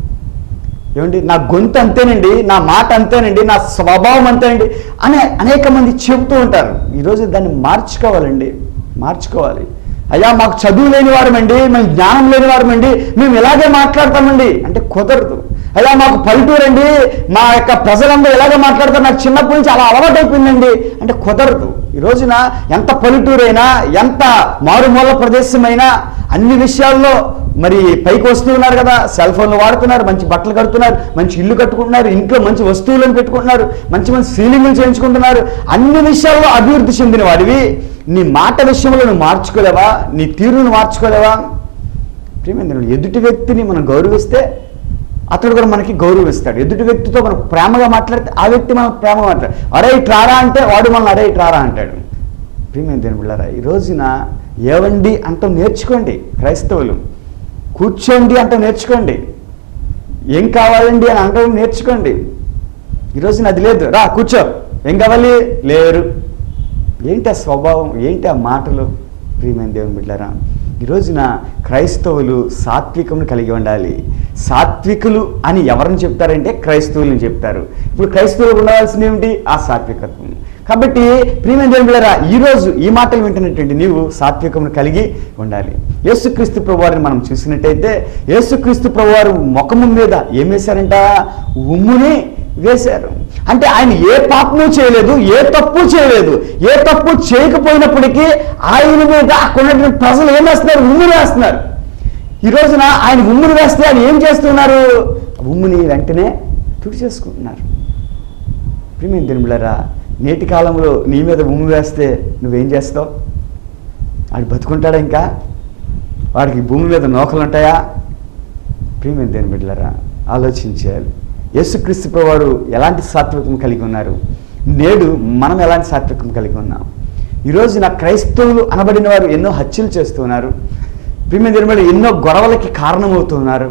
ఏమండి, నా గొంతు అంతేనండి, నా మాట అంతేనండి, నా స్వభావం అంతేనండి అని అనేక మంది చెబుతూ ఉంటారు. ఈరోజు దాన్ని మార్చుకోవాలి. అయ్యా, మాకు చదువు లేని వారమండి, మేము జ్ఞానం లేని వారమండి, మేము ఇలాగే మాట్లాడతామండి అంటే కుదరదు. అయ్యా, మాకు పల్లెటూరండి, మా యొక్క ప్రజలందరూ ఇలాగే మాట్లాడతారు, నాకు చిన్నప్పటి నుంచి అలా అలవాటైపోయిందండి అంటే కుదరదు. ఈ రోజున ఎంత పల్లెటూరైనా, ఎంత మారుమూల ప్రదేశమైనా అన్ని విషయాల్లో మరి పైకి వస్తున్నారు కదా. సెల్ ఫోన్లు వాడుతున్నారు, మంచి బట్టలు కడుతున్నారు, మంచి ఇల్లు కట్టుకుంటున్నారు, ఇంట్లో మంచి వస్తువులను పెట్టుకుంటున్నారు, మంచి మంచి సీలింగ్లు చేయించుకుంటున్నారు. అన్ని విషయాల్లో అభివృద్ధి చెందిన వాడివి నీ మాట విషయంలో నువ్వు మార్చుకోలేవా? నీ తీరును మార్చుకోలేవా? ప్రియమైన ఎదుటి వ్యక్తిని మనం గౌరవిస్తే అతడు కూడా మనకి గౌరవిస్తాడు. ఎదుటి వ్యక్తితో మనం ప్రేమగా మాట్లాడితే ఆ వ్యక్తి మనం ప్రేమగా మాట్లాడు. అరే ఇట్రారా అంటే వాడు మనల్ని అరే ఇట్రారా అంటాడు. ప్రియమైన దేవుని బిడ్డలారా, ఈ రోజున ఏవండి అంటూ నేర్చుకోండి. క్రైస్తవులు కూర్చోండి అంటూ నేర్చుకోండి. ఏం కావాలండి అని అంటూ నేర్చుకోండి. ఈ రోజున అది లేదు. రా కూర్చో, ఏం కావాలి, లేరు. ఏంటి ఆ స్వభావం, ఏంటి ఆ మాటలు? ప్రియమైన దేవుని బిడ్డలారా, ఈ రోజున క్రైస్తవులు సాత్వికమును కలిగి ఉండాలి. సాత్వికులు అని ఎవరిని చెప్తారంటే క్రైస్తవులని చెప్తారు. ఇప్పుడు క్రైస్తవులు ఉండవలసింది ఏమిటి? ఆ సాత్వికత్వం. కాబట్టి ప్రియమైన దేవుని బిడ్డలారా, ఈరోజు ఈ మాటలు వింటున్నటువంటి నీవు సాత్వికమును కలిగి ఉండాలి. యేసుక్రీస్తు ప్రభువారిని మనం చూసినట్టయితే, యేసుక్రీస్తు ప్రభువారు ముఖము మీద ఏం వేశారంట? ఉమ్ముని వేశారు. అంటే ఆయన ఏ పాపము చేయలేదు, ఏ తప్పు చేయలేదు. ఏ తప్పు చేయకపోయినప్పటికీ ఆయన మీద అక్కడ ఉన్నటువంటి ప్రజలు ఏం వేస్తున్నారు? ఉమ్ముని వేస్తున్నారు. ఈ రోజున ఆయన ఉమ్ముని వేస్తే ఆయన ఏం చేస్తున్నారు? ఉమ్ముని వెంటనే తుడిచేసుకుంటున్నారు. ప్రియమైన దేవుని బిడ్డలారా, నేటి కాలంలో నీ మీద ఉమ్ము వేస్తే నువ్వేం చేస్తావు? వాడు బతుకుంటాడా? ఇంకా వాడికి భూమి మీద నోకలు ఉంటాయా? ప్రియమైన దేవుని బిడ్డలారా, ఆలోచించాలి. యేసుక్రీస్తు ప్రభువారు ఎలాంటి సాత్వికం కలిగి ఉన్నారు, నేడు మనం ఎలాంటి సాత్వికం కలిగి ఉన్నాం? ఈరోజు నా క్రైస్తవులు అనబడిన వారు ఎన్నో హత్యలు చేస్తున్నారు. ప్రియమైన దేవుని బిడ్డలారా, ఎన్నో గొడవలకి కారణమవుతున్నారు,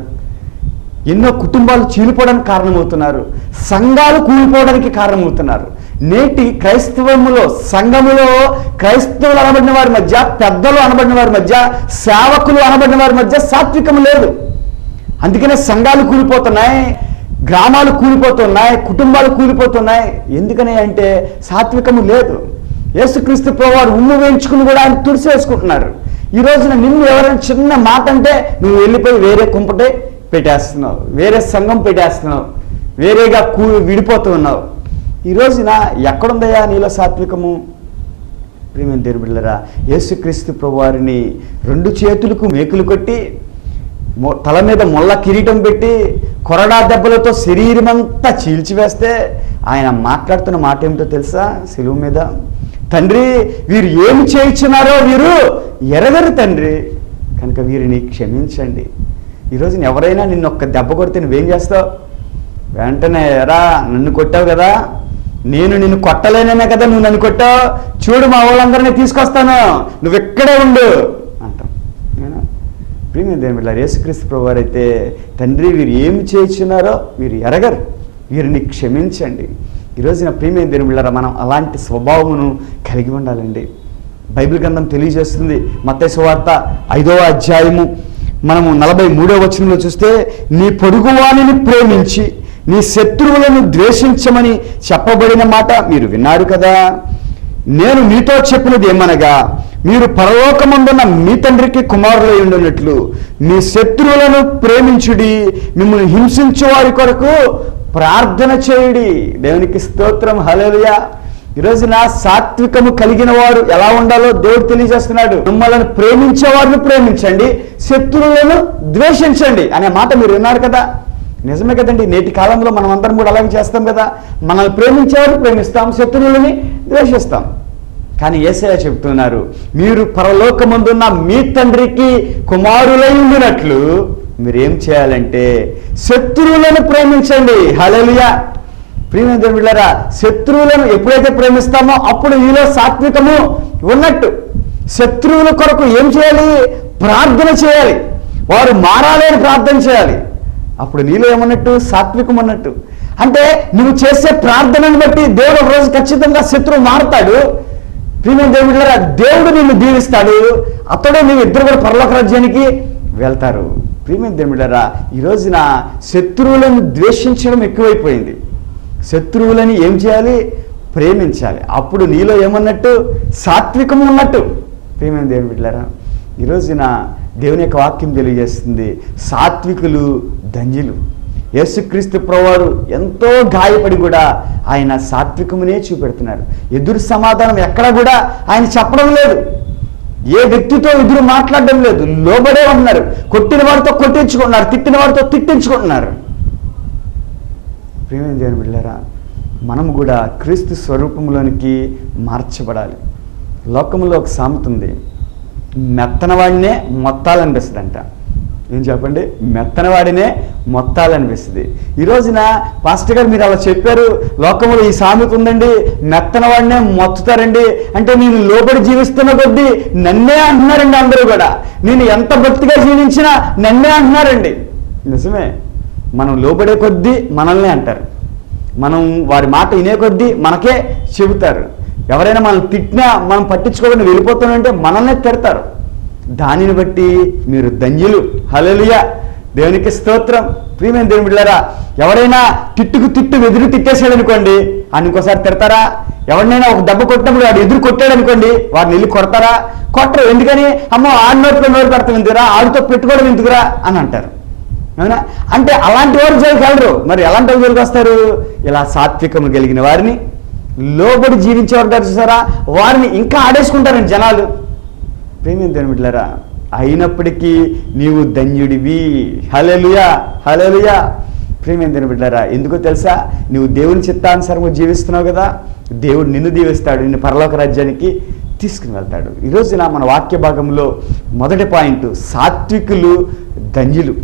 ఎన్నో కుటుంబాలు చీలిపోవడానికి కారణమవుతున్నారు, సంఘాలు కూలిపోవడానికి కారణమవుతున్నారు. నేటి క్రైస్తవములో, సంఘములో క్రైస్తవులు అనబడిన వారి మధ్య, పెద్దలు అనబడిన వారి మధ్య, సేవకులు అనబడిన వారి మధ్య సాత్వికం లేదు. అందుకనే సంఘాలు కూలిపోతున్నాయి, గ్రామాలు కూలిపోతున్నాయి, కుటుంబాలు కూలిపోతున్నాయి. ఎందుకని అంటే సాత్వికము లేదు. యేసుక్రీస్తు ప్రభువారు ఉమ్ము వేయించుకుని కూడా ఆయన తుడిసేసుకుంటున్నారు. ఈ రోజున నిన్ను ఎవరైనా చిన్న మాట అంటే నువ్వు వెళ్ళిపోయి వేరే కుంపటే పెట్టేస్తున్నావు, వేరే సంఘం పెట్టేస్తున్నావు, వేరేగా విడిపోతూ ఉన్నావు. ఈ రోజున ఎక్కడుందయ్యా నీలో సాత్వికము? ప్రియమైన దేవుని బిడ్డలారా, యేసుక్రీస్తు ప్రభువారిని 2 చేతులకు మేకులు కొట్టి, తల మీద ముళ్ళ కిరీటం పెట్టి, కొరడా దెబ్బలతో శరీరమంతా చీల్చివేస్తే ఆయన మాట్లాడుతున్న మాట ఏమిటో తెలుసా? సిలువ మీద, తండ్రి వీరు ఏమి చేయించున్నారో వీరు ఎరగరు తండ్రి, కనుక వీరిని క్షమించండి. ఈరోజు ఎవరైనా నిన్ను ఒక్క దెబ్బ కొడితే నువ్వేం చేస్తావు? వెంటనే, ఎరా నన్ను కొట్టావు కదా, నేను నిన్ను కొట్టలేనే కదా నువ్వు నన్ను కొట్టావు, చూడు మా వాళ్ళందరినీ తీసుకొస్తాను, నువ్వు ఇక్కడే ఉండు అంటాం. ప్రియమైన దేవుని బిడ్డలారా, యేసుక్రీస్తు ప్రభువారు అయితే, తండ్రి వీరు ఏమి చేయించున్నారో వీరు ఎరగరు, వీరిని క్షమించండి. ఈరోజు నా ప్రియమైన దేవుని బిడ్డలారా, మనం అలాంటి స్వభావమును కలిగి ఉండాలండి. బైబిల్ గ్రంథం తెలియజేస్తుంది. మత్తయి సువార్త 5వ అధ్యాయము మనము 43వ వచనంలో చూస్తే, నీ పొరుగువానిని ప్రేమించి నీ శత్రువులను ద్వేషించమని చెప్పబడిన మాట మీరు విన్నారు కదా. నేను మీతో చెప్పినది ఏమనగా, మీరు పరలోకమందున్న మీ తండ్రికి కుమారులై ఉండునట్లు మీ శత్రువులను ప్రేమించుడి, మిమ్మల్ని హింసించే వారి కొరకు ప్రార్థన చేయుడి. దేవునికి స్తోత్రం, హల్లెలూయా. ఈరోజు నా సాత్వికము కలిగిన వారు ఎలా ఉండాలో దేవుడు తెలియజేస్తున్నాడు. మిమ్మల్ని ప్రేమించే వారిని ప్రేమించండి, శత్రువులను ద్వేషించండి అనే మాట మీరు విన్నారు కదా. నిజమే కదండి. నేటి కాలంలో మనం అందరం కూడా అలాగే చేస్తాం కదా. మనల్ని ప్రేమించేవారు ప్రేమిస్తాం, శత్రువులని ద్వేషిస్తాం. కానీ యేసయ్య చెప్తున్నారు, మీరు పరలోకమందున్న మీ తండ్రికి కుమారులై ఉండినట్లు మీరేం చేయాలంటే శత్రువులను ప్రేమించండి. హల్లెలూయా. ప్రియమైన దేవుని బిడ్డలారా, శత్రువులను ఎప్పుడైతే ప్రేమిస్తామో అప్పుడు నీలో సాత్వికము ఉన్నట్టు. శత్రువుల కొరకు ఏం చేయాలి? ప్రార్థన చేయాలి. వారు మారాలి అని ప్రార్థన చేయాలి. అప్పుడు నీలో ఏమన్నట్టు? సాత్వికం అన్నట్టు. అంటే నువ్వు చేసే ప్రార్థనను బట్టి దేవుడు ఒక రోజు ఖచ్చితంగా శత్రువు మారుతాడు. ప్రియమైన దేవుని బిడ్డలారా, దేవుడు నిన్ను దీవిస్తాడు. అతడు నువ్వు ఇద్దరు కూడా పరలోక రాజ్యానికి వెళ్తారు. ప్రియమైన దేవుని బిడ్డలారా, ఈ రోజున శత్రువులను ద్వేషించడం ఎక్కువైపోయింది. శత్రువులని ఏం చేయాలి? ప్రేమించాలి. అప్పుడు నీలో ఏమన్నట్టు? సాత్వికం ఉన్నట్టు. ప్రియమైన దేవుని బిడ్డలారా, ఈ రోజున దేవుని యొక్క వాక్యం తెలియజేస్తుంది, సాత్వికులు ధన్యులు. యేసుక్రీస్తు ప్రభువారు ఎంతో గాయపడి కూడా ఆయన సాత్వికమునే చూపెడుతున్నారు. ఎదురు సమాధానం ఎక్కడ కూడా ఆయన చెప్పడం లేదు. ఏ వ్యక్తితో ఎదురు మాట్లాడడం లేదు. లోబడే ఉన్నారు. కొట్టిన వారితో కొట్టించుకుంటున్నారు, తిట్టిన వారితో తిట్టించుకుంటున్నారు. ప్రియమైన దేవుని బిడ్డలారా, మనము కూడా క్రీస్తు స్వరూపంలోనికి మార్చబడాలి. లోకంలో ఒక సామెత ఉంది, మెత్తనవాడినే మొత్తాలనిపిస్తుందంట. ఏం చెప్పండి? మెత్తనవాడినే మొత్తాలనిపిస్తుంది. ఈ రోజున పాస్టర్ గారు మీరు అలా చెప్పారు, లోకంలో ఈ సామెత ఉందండి, మెత్తనవాడినే మొత్తుతారండి అంటే నేను లోబడి జీవిస్తున్న కొద్దీ నన్నే అంటున్నారండి. అందరూ కూడా నేను ఎంత భక్తిగా జీవించినా నన్నే అంటున్నారండి. నిజమే, మనం లోబడే కొద్దీ మనల్నే అంటారు. మనం వారి మాట వినే కొద్దీ మనకే చెబుతారు. ఎవరైనా మనం తిట్టినా మనం పట్టించుకోకుండా వెళ్ళిపోతానంటే మనల్నే తిడతారు. దానిని బట్టి మీరు ధన్యులు. హల్లెలూయా. దేవునికి స్తోత్రం. ప్రియమైన దేవుని బిడ్డలారా, ఎవరైనా తిట్టుకు తిట్టు ఎదురు తిట్టేసాడు అనుకోండి, ఆయన ఇంకోసారి తిడతారా? ఎవరినైనా ఒక దెబ్బ కొట్టినప్పుడు వాడు ఎదురు కొట్టాడు అనుకోండి, వాడిని వెళ్ళి కొడతారా? కొట్టరు. ఎందుకని? అమ్మో ఆడి నోట్లో నోరు పెడతాం ఎందుకురా, ఆడితో పెట్టుకోవడం ఎందుకురా అని అంటారు. అవునా? అంటే అలాంటి వారు జోలికి వెళ్ళరు. మరి ఎలాంటి వారు జోలికి వస్తారు? ఇలా సాత్వికము కలిగిన వారిని, లోబడి జీవించేవారు చూసారా, వారిని ఇంకా ఆడేసుకుంటారండి జనాలు. ప్రియమైన దేవుని బిడ్డలారా, అయినప్పటికీ నీవు ధన్యుడివి. హల్లెలూయా, హల్లెలూయా. ప్రియమైన దేవుని బిడ్డలారా, ఎందుకో తెలుసా? నువ్వు దేవుని చిత్తానుసారంగా జీవిస్తున్నావు కదా, దేవుడు నిన్ను దీవిస్తాడు, నిన్ను పరలోక రాజ్యానికి తీసుకుని వెళ్తాడు. ఈరోజున మన వాక్య భాగంలో మొదటి పాయింట్, సాత్వికులు ధన్యులు.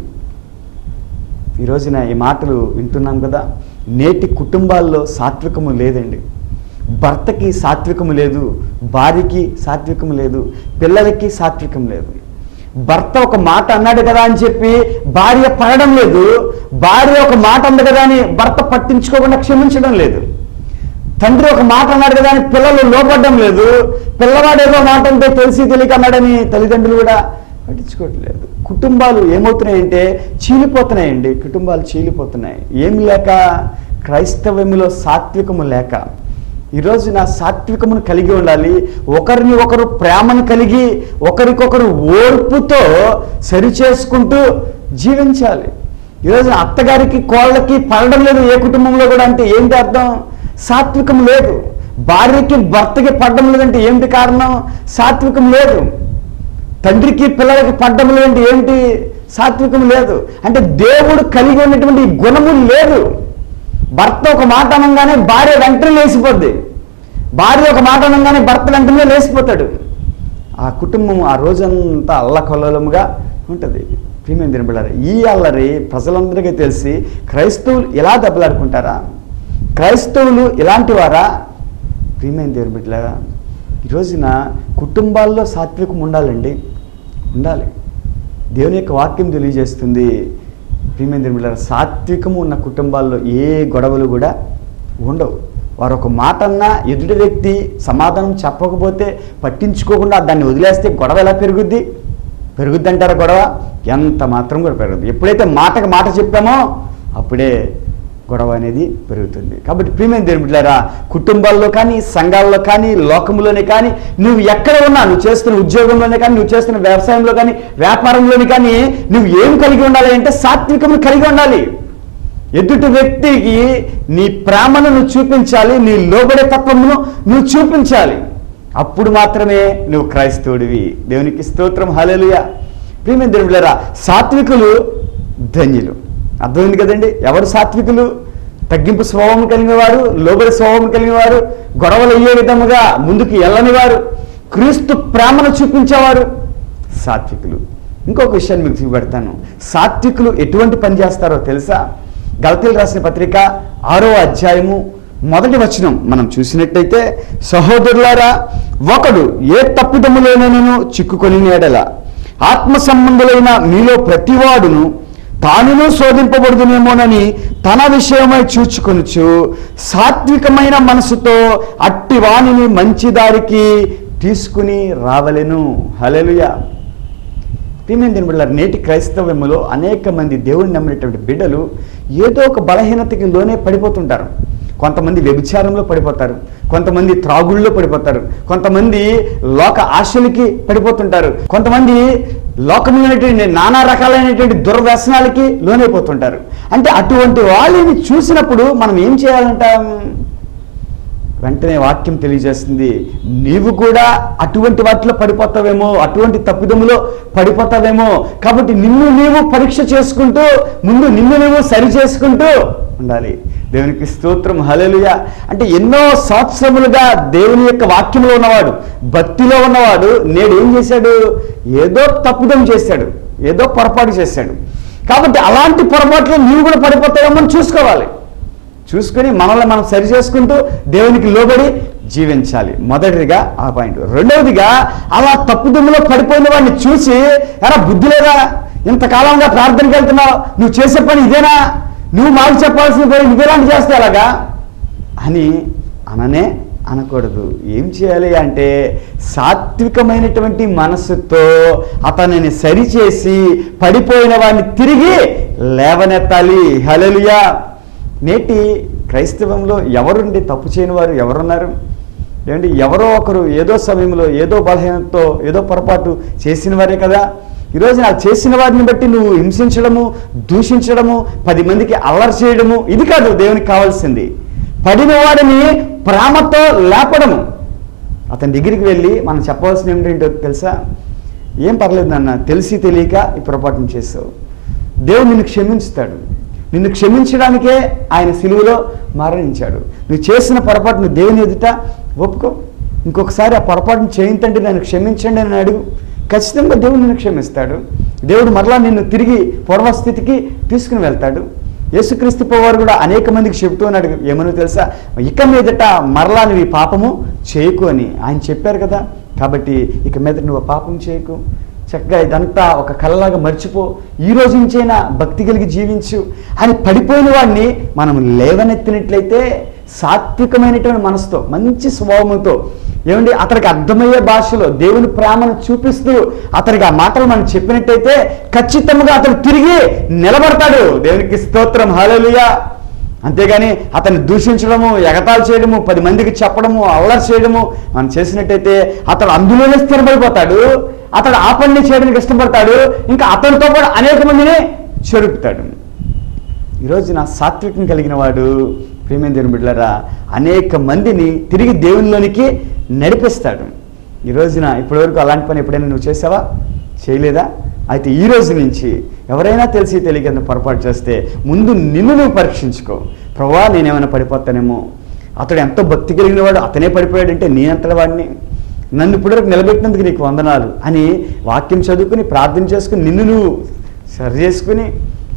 ఈరోజున ఈ మాటలు వింటున్నాం కదా, నేటి కుటుంబాల్లో సాత్వికము లేదండి. భర్తకి సాత్వికము లేదు, భార్యకి సాత్వికము లేదు, పిల్లలకి సాత్వికం లేదు. భర్త ఒక మాట అన్నాడు కదా అని చెప్పి భార్య పడడం లేదు, భార్య ఒక మాట అంది కదా అని భర్త పట్టించుకోకుండా క్షమించడం లేదు. తండ్రి ఒక మాట అన్నాడు కదా అని పిల్లలు లోపడడం లేదు, పిల్లవాడు ఏదో మాట అంటే తెలిసి తెలియక అన్నాడని తల్లిదండ్రులు కూడా పట్టించుకోవట్లేదు. కుటుంబాలు ఏమవుతున్నాయంటే చీలిపోతున్నాయండి. కుటుంబాలు చీలిపోతున్నాయి. ఏమి లేక? క్రైస్తవ్యములో సాత్వికము లేక. ఈరోజు నా సాత్వికమును కలిగి ఉండాలి. ఒకరిని ఒకరు ప్రేమను కలిగి ఒకరికొకరు ఓర్పుతో సరిచేసుకుంటూ జీవించాలి. ఈరోజు అత్తగారికి కోళ్ళకి పడడం లేదు ఏ కుటుంబంలో కూడా అంటే ఏంటి అర్థం? సాత్వికం లేదు. భార్యకి భర్తకి పడడం లేదంటే ఏంటి కారణం? సాత్వికం లేదు. తండ్రికి పిల్లలకి పడ్డం లేదంటే ఏంటి? సాత్వికం లేదు. అంటే దేవుడు కలిగి ఉన్నటువంటి గుణము లేదు. భర్త ఒక మాట అనగానే భార్య వెంటనే లేచిపోద్ది, భార్య ఒక మాట అనగానే భర్త వెంటనే లేచిపోతాడు. ఆ కుటుంబం ఆ రోజంతా అల్లకల్లోలముగా ఉంటుంది. ప్రియమైన దేవుని బిడ్డలారా, ఈ అల్లరి ప్రజలందరికీ తెలిసి క్రైస్తవులు ఎలా దెబ్బలాడుకుంటారా? క్రైస్తవులు ఇలాంటి వారా? ప్రియమైన దేవుని బిడ్డలారా, ఈరోజున కుటుంబాల్లో సాత్వికం ఉండాలండి, ఉండాలి. దేవుని యొక్క వాక్యం తెలియజేస్తుంది. ప్రియమైన దేవుని బిడ్డలారా, సాత్వికము ఉన్న కుటుంబాల్లో ఏ గొడవలు కూడా ఉండవు. వారు ఒక మాట అన్నా ఎదుటి వ్యక్తి సమాధానం చెప్పకపోతే పట్టించుకోకుండా దాన్ని వదిలేస్తే గొడవ ఎలా పెరుగుద్ది? పెరుగుద్ది అంటారా గొడవ? ఎంత మాత్రం కూడా పెరుగుద్ది. ఎప్పుడైతే మాటకు మాట చెప్పామో అప్పుడే గొడవ అనేది పెరుగుతుంది. కాబట్టి ప్రియమైన దేవుని బిడ్డలారా, కుటుంబాల్లో కానీ, సంఘాల్లో కానీ, లోకంలోనే కానీ, నువ్వు ఎక్కడ ఉన్నా, నువ్వు చేస్తున్న ఉద్యోగంలోనే కానీ, నువ్వు చేస్తున్న వ్యవసాయంలో కానీ, వ్యాపారంలోనే కానీ, నువ్వు ఏం కలిగి ఉండాలి అంటే సాత్వికము కలిగి ఉండాలి. ఎదుటి వ్యక్తికి నీ ప్రేమను నువ్వు చూపించాలి, నీ లోబడే తత్వమును నువ్వు చూపించాలి. అప్పుడు మాత్రమే నువ్వు క్రైస్తవుడివి. దేవునికి స్తోత్రం. హల్లెలూయా. ప్రియమైన దేవుని బిడ్డలారా, సాత్వికులు ధన్యులు. అర్థమైంది కదండి? ఎవరు సాత్వికులు? తగ్గింపు స్వభావం కలిగిన వారు, లోబడి స్వభావం కలిగిన వారు, గొడవలు అయ్యే విధముగా ముందుకు వెళ్ళని వారు, క్రీస్తు ప్రేమను చూపించేవారు సాత్వికులు. ప్రియమైన దేవుని బిడ్డలారా, ఇంకొక విషయాన్ని మీకు చూపెడతాను. సాత్వికులు ఎటువంటి పని చేస్తారో తెలుసా? గలతీయులకు రాసిన పత్రిక 6వ అధ్యాయము 1వ వచనం మనం చూసినట్టయితే, సహోదరులారా, ఒకడు ఏ తప్పిదములోనైనను చిక్కుకొని ఎడల ఆత్మ సంబంధులైన మీలో ప్రతివాడును తానును శోధింపబడుదునేమోనని తన విషయమై చూచుకొనుచు సాత్వికమైన మనసుతో అట్టి వానిని మంచి దారికి తీసుకుని రావలెను. హల్లెలూయా. ప్రియమైన బిడ్డలారా, నేటి క్రైస్తవ్యములో అనేక మంది దేవుని నమ్మినటువంటి బిడ్డలు ఏదో ఒక బలహీనతకి లోనే పడిపోతుంటారు. కొంతమంది వ్యభిచారంలో పడిపోతారు, కొంతమంది త్రాగుళ్ళలో పడిపోతారు, కొంతమంది లోక ఆశలకి పడిపోతుంటారు, కొంతమంది లోకంలోనేటువంటి నానా రకాలైనటువంటి దుర్వ్యసనాలకి లోనైపోతుంటారు. అంటే అటువంటి వాళ్ళని చూసినప్పుడు మనం ఏం చేయాలంటాం? వెంటనే వాక్యం తెలియజేస్తుంది, నీవు కూడా అటువంటి వాటిలో పడిపోతావేమో, అటువంటి తప్పిదములో పడిపోతావేమో. కాబట్టి నిన్ను నీవు పరీక్ష చేసుకుంటూ, ముందు నిన్ను నువ్వు సరి చేసుకుంటూ ఉండాలి. దేవునికి స్తోత్రం. హల్లెలూయా. అంటే ఎన్నో సంవత్సరములుగా దేవుని యొక్క వాక్యంలో ఉన్నవాడు, భక్తిలో ఉన్నవాడు నేడు ఏం చేశాడు? ఏదో తప్పిదం చేశాడు, ఏదో పొరపాటు చేశాడు. కాబట్టి అలాంటి పొరపాట్లు నీవు కూడా పడిపోతావేమో చూసుకోవాలి. చూసుకొని మనల్ని మనం సరి చేసుకుంటూ దేవునికి లోబడి జీవించాలి. మొదటిదిగా ఆ పాయింట్. రెండవదిగా, అలా తప్పుదమ్ములో పడిపోయిన వాడిని చూసి, ఎరా బుద్ధి లేదా, ఇంతకాలంగా ప్రార్థనకి వెళ్తున్నావు, నువ్వు చేసే పని ఇదేనా, నువ్వు మాకు చెప్పాల్సిన పని నువ్వేలాంటి చేస్తే అలాగా అని అనకూడదు. ఏం చేయాలి అంటే, సాత్వికమైనటువంటి మనసుతో అతనిని సరిచేసి పడిపోయిన వాడిని తిరిగి లేవనెత్తాలి. హల్లెలూయా. నేటి క్రైస్తవంలో ఎవరుండి తప్పు చేయని వారు ఎవరున్నారు? ఏమండి, ఎవరో ఒకరు ఏదో సమయంలో ఏదో బలహీనతతో ఏదో పొరపాటు చేసిన వారే కదా. ఈరోజు నాకు చేసిన వారిని బట్టి నువ్వు హింసించడము, దూషించడము, 10 మందికి అల్లరి చేయడము, ఇది కాదు దేవునికి కావాల్సింది. పడిన వాడిని ప్రేమతో లేపడము. అతని దగ్గరికి వెళ్ళి మనం చెప్పవలసిన ఏమిటంటో తెలుసా? ఏం పర్లేదు నాన్న, తెలిసి తెలియక ఈ పొరపాటును చేసావు, దేవుడు నిన్ను క్షమించుతాడు. నిన్ను క్షమించడానికే ఆయన సిలువలో మరణించాడు. నువ్వు చేసిన పొరపాటును దేవుని ఎదుట ఒప్పుకో. ఇంకొకసారి ఆ పొరపాటును చేయించండి, నన్ను క్షమించండి అని అడుగు. ఖచ్చితంగా దేవుడు నిన్ను క్షమిస్తాడు. దేవుడు మరలా నిన్ను తిరిగి పూర్వస్థితికి తీసుకుని వెళ్తాడు. యేసుక్రీస్తు వారు కూడా అనేక మందికి చెబుతూ ఉన్నాడు. ఏమనో తెలుసా? ఇక మీదట మరలా నువ్వు ఈ పాపము చేయకు అని ఆయన చెప్పారు కదా. కాబట్టి ఇక మీద నువ్వు పాపం చేయకు, చక్కగా ఇదంతా ఒక కళలాగా మర్చిపో, ఈ రోజు నుంచైనా భక్తి కలిగి జీవించు అని పడిపోయిన వాడిని మనం లేవనెత్తినట్లయితే సాత్వికమైనటువంటి మనసుతో, మంచి స్వభావంతో, ఏమండి, అతనికి అర్థమయ్యే భాషలో దేవుని ప్రేమను చూపిస్తూ అతనికి ఆ మాటలు మనం చెప్పినట్టయితే ఖచ్చితంగా అతను తిరిగి నిలబడతాడు. దేవునికి స్తోత్రం. హల్లెలూయా. అంతేగాని అతన్ని దూషించడము, ఎగతాళి చేయడము, 10 మందికి చెప్పడము, అల్లరి చేయడము మనం చేసినట్టయితే అతడు అందులోనే స్థిరపడిపోతాడు. అతడు ఆ పని చేయడానికి ఇష్టపడతాడు. ఇంకా అతనితో పాటు అనేక మందిని చెరుపుతాడు. ఈరోజు నా సాత్వికం కలిగిన వాడు, ప్రియమైన దేవుని బిడ్డలారా, అనేక మందిని తిరిగి దేవునిలోనికి నడిపిస్తాడు. ఈ రోజున ఇప్పటివరకు అలాంటి పని ఎప్పుడైనా నువ్వు చేసావా? చేయలేదా? అయితే ఈ రోజు నుంచి ఎవరైనా తెలిసి తెలియక పొరపాటు చేస్తే ముందు నిన్ను నువ్వు పరీక్షించుకో. ప్రభువా, నేనేమైనా పడిపోతానేమో, అతడు ఎంతో భక్తి కలిగిన వాడు, అతనే పడిపోయాడంటే నేనంతటి వాడిని, నన్ను ఇప్పటివరకు నిలబెట్టినందుకు నీకు వందనాలు అని వాక్యం చదువుకుని ప్రార్థన చేసుకుని నిన్ను నువ్వు సరి చేసుకుని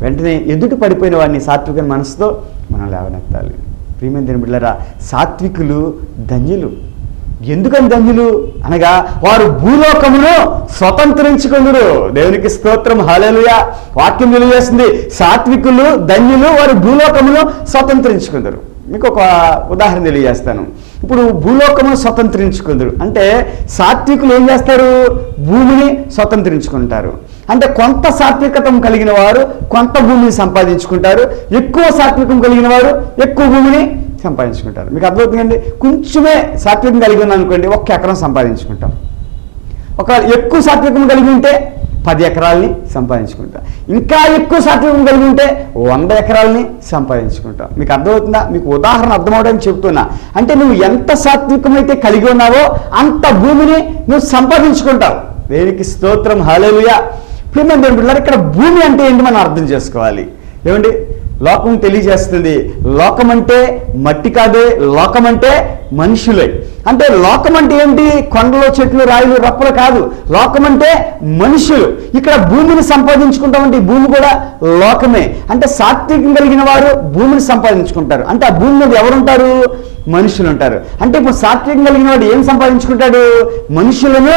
వెంటనే ఎదుటి పడిపోయిన వాడిని సాత్విక మనసుతో మనం లేవనెత్తాలి. ప్రియమైన దేవుని బిడ్డలారా, సాత్వికులు ధన్యులు. ఎందుకని ధన్యులు అనగా వారు భూలోకమును స్వతంత్రించుకుందురు. దేవునికి స్తోత్రం. హల్లెలూయా. వాక్యం తెలియజేస్తుంది, సాత్వికులు ధన్యులు, వారు భూలోకమును స్వతంత్రించుకుందరు. మీకు ఒక ఉదాహరణ తెలియజేస్తాను. ఇప్పుడు భూలోకమును స్వతంత్రించుకుందరు అంటే సాత్వికులు ఏం చేస్తారు? భూమిని స్వతంత్రించుకుంటారు. అంటే కొంత సాత్వికతం కలిగిన వారు కొంత భూమిని సంపాదించుకుంటారు, ఎక్కువ సాత్వికం కలిగిన వారు ఎక్కువ భూమిని సంపాదించుకుంటారు. మీకు అర్థమవుతుందండి? కొంచెమే సాత్వికం కలిగి ఉన్నాను అనుకోండి, 1 ఎకరం సంపాదించుకుంటాం. ఒక ఎక్కువ సాత్వికం కలిగి ఉంటే 10 ఎకరాలని సంపాదించుకుంటాం. ఇంకా ఎక్కువ సాత్వికం కలిగి ఉంటే 100 ఎకరాలని సంపాదించుకుంటాం. మీకు అర్థమవుతుందా? మీకు ఉదాహరణ అర్థమవడానికి చెప్తున్నా. అంటే నువ్వు ఎంత సాత్వికమైతే కలిగి ఉన్నావో అంత భూమిని నువ్వు సంపాదించుకుంటావు. దేవునికి స్తోత్రం. హల్లెలూయా. ప్రియమైన దేవుని బిడ్డలారా, ఇక్కడ భూమి అంటే ఏంటి మనం అర్థం చేసుకోవాలి. ఏమండి, లోకం తెలియజేస్తుంది, లోకం అంటే మట్టి కాదే, లోకం అంటే మనుషులే. అంటే లోకం అంటే ఏంటి? కొండలు, చెట్లు, రాయిలు, రప్పలు కాదు. లోకం అంటే మనుషులు. ఇక్కడ భూమిని సంపాదించుకుంటామంటే ఈ భూమి కూడా లోకమే. అంటే సాత్వికం కలిగిన వారు భూమిని సంపాదించుకుంటారు. అంటే ఆ భూమి మీద ఎవరుంటారు? మనుషులు ఉంటారు. అంటే ఇప్పుడు సాత్వికం కలిగిన వాడు ఏం సంపాదించుకుంటాడు? మనుషులను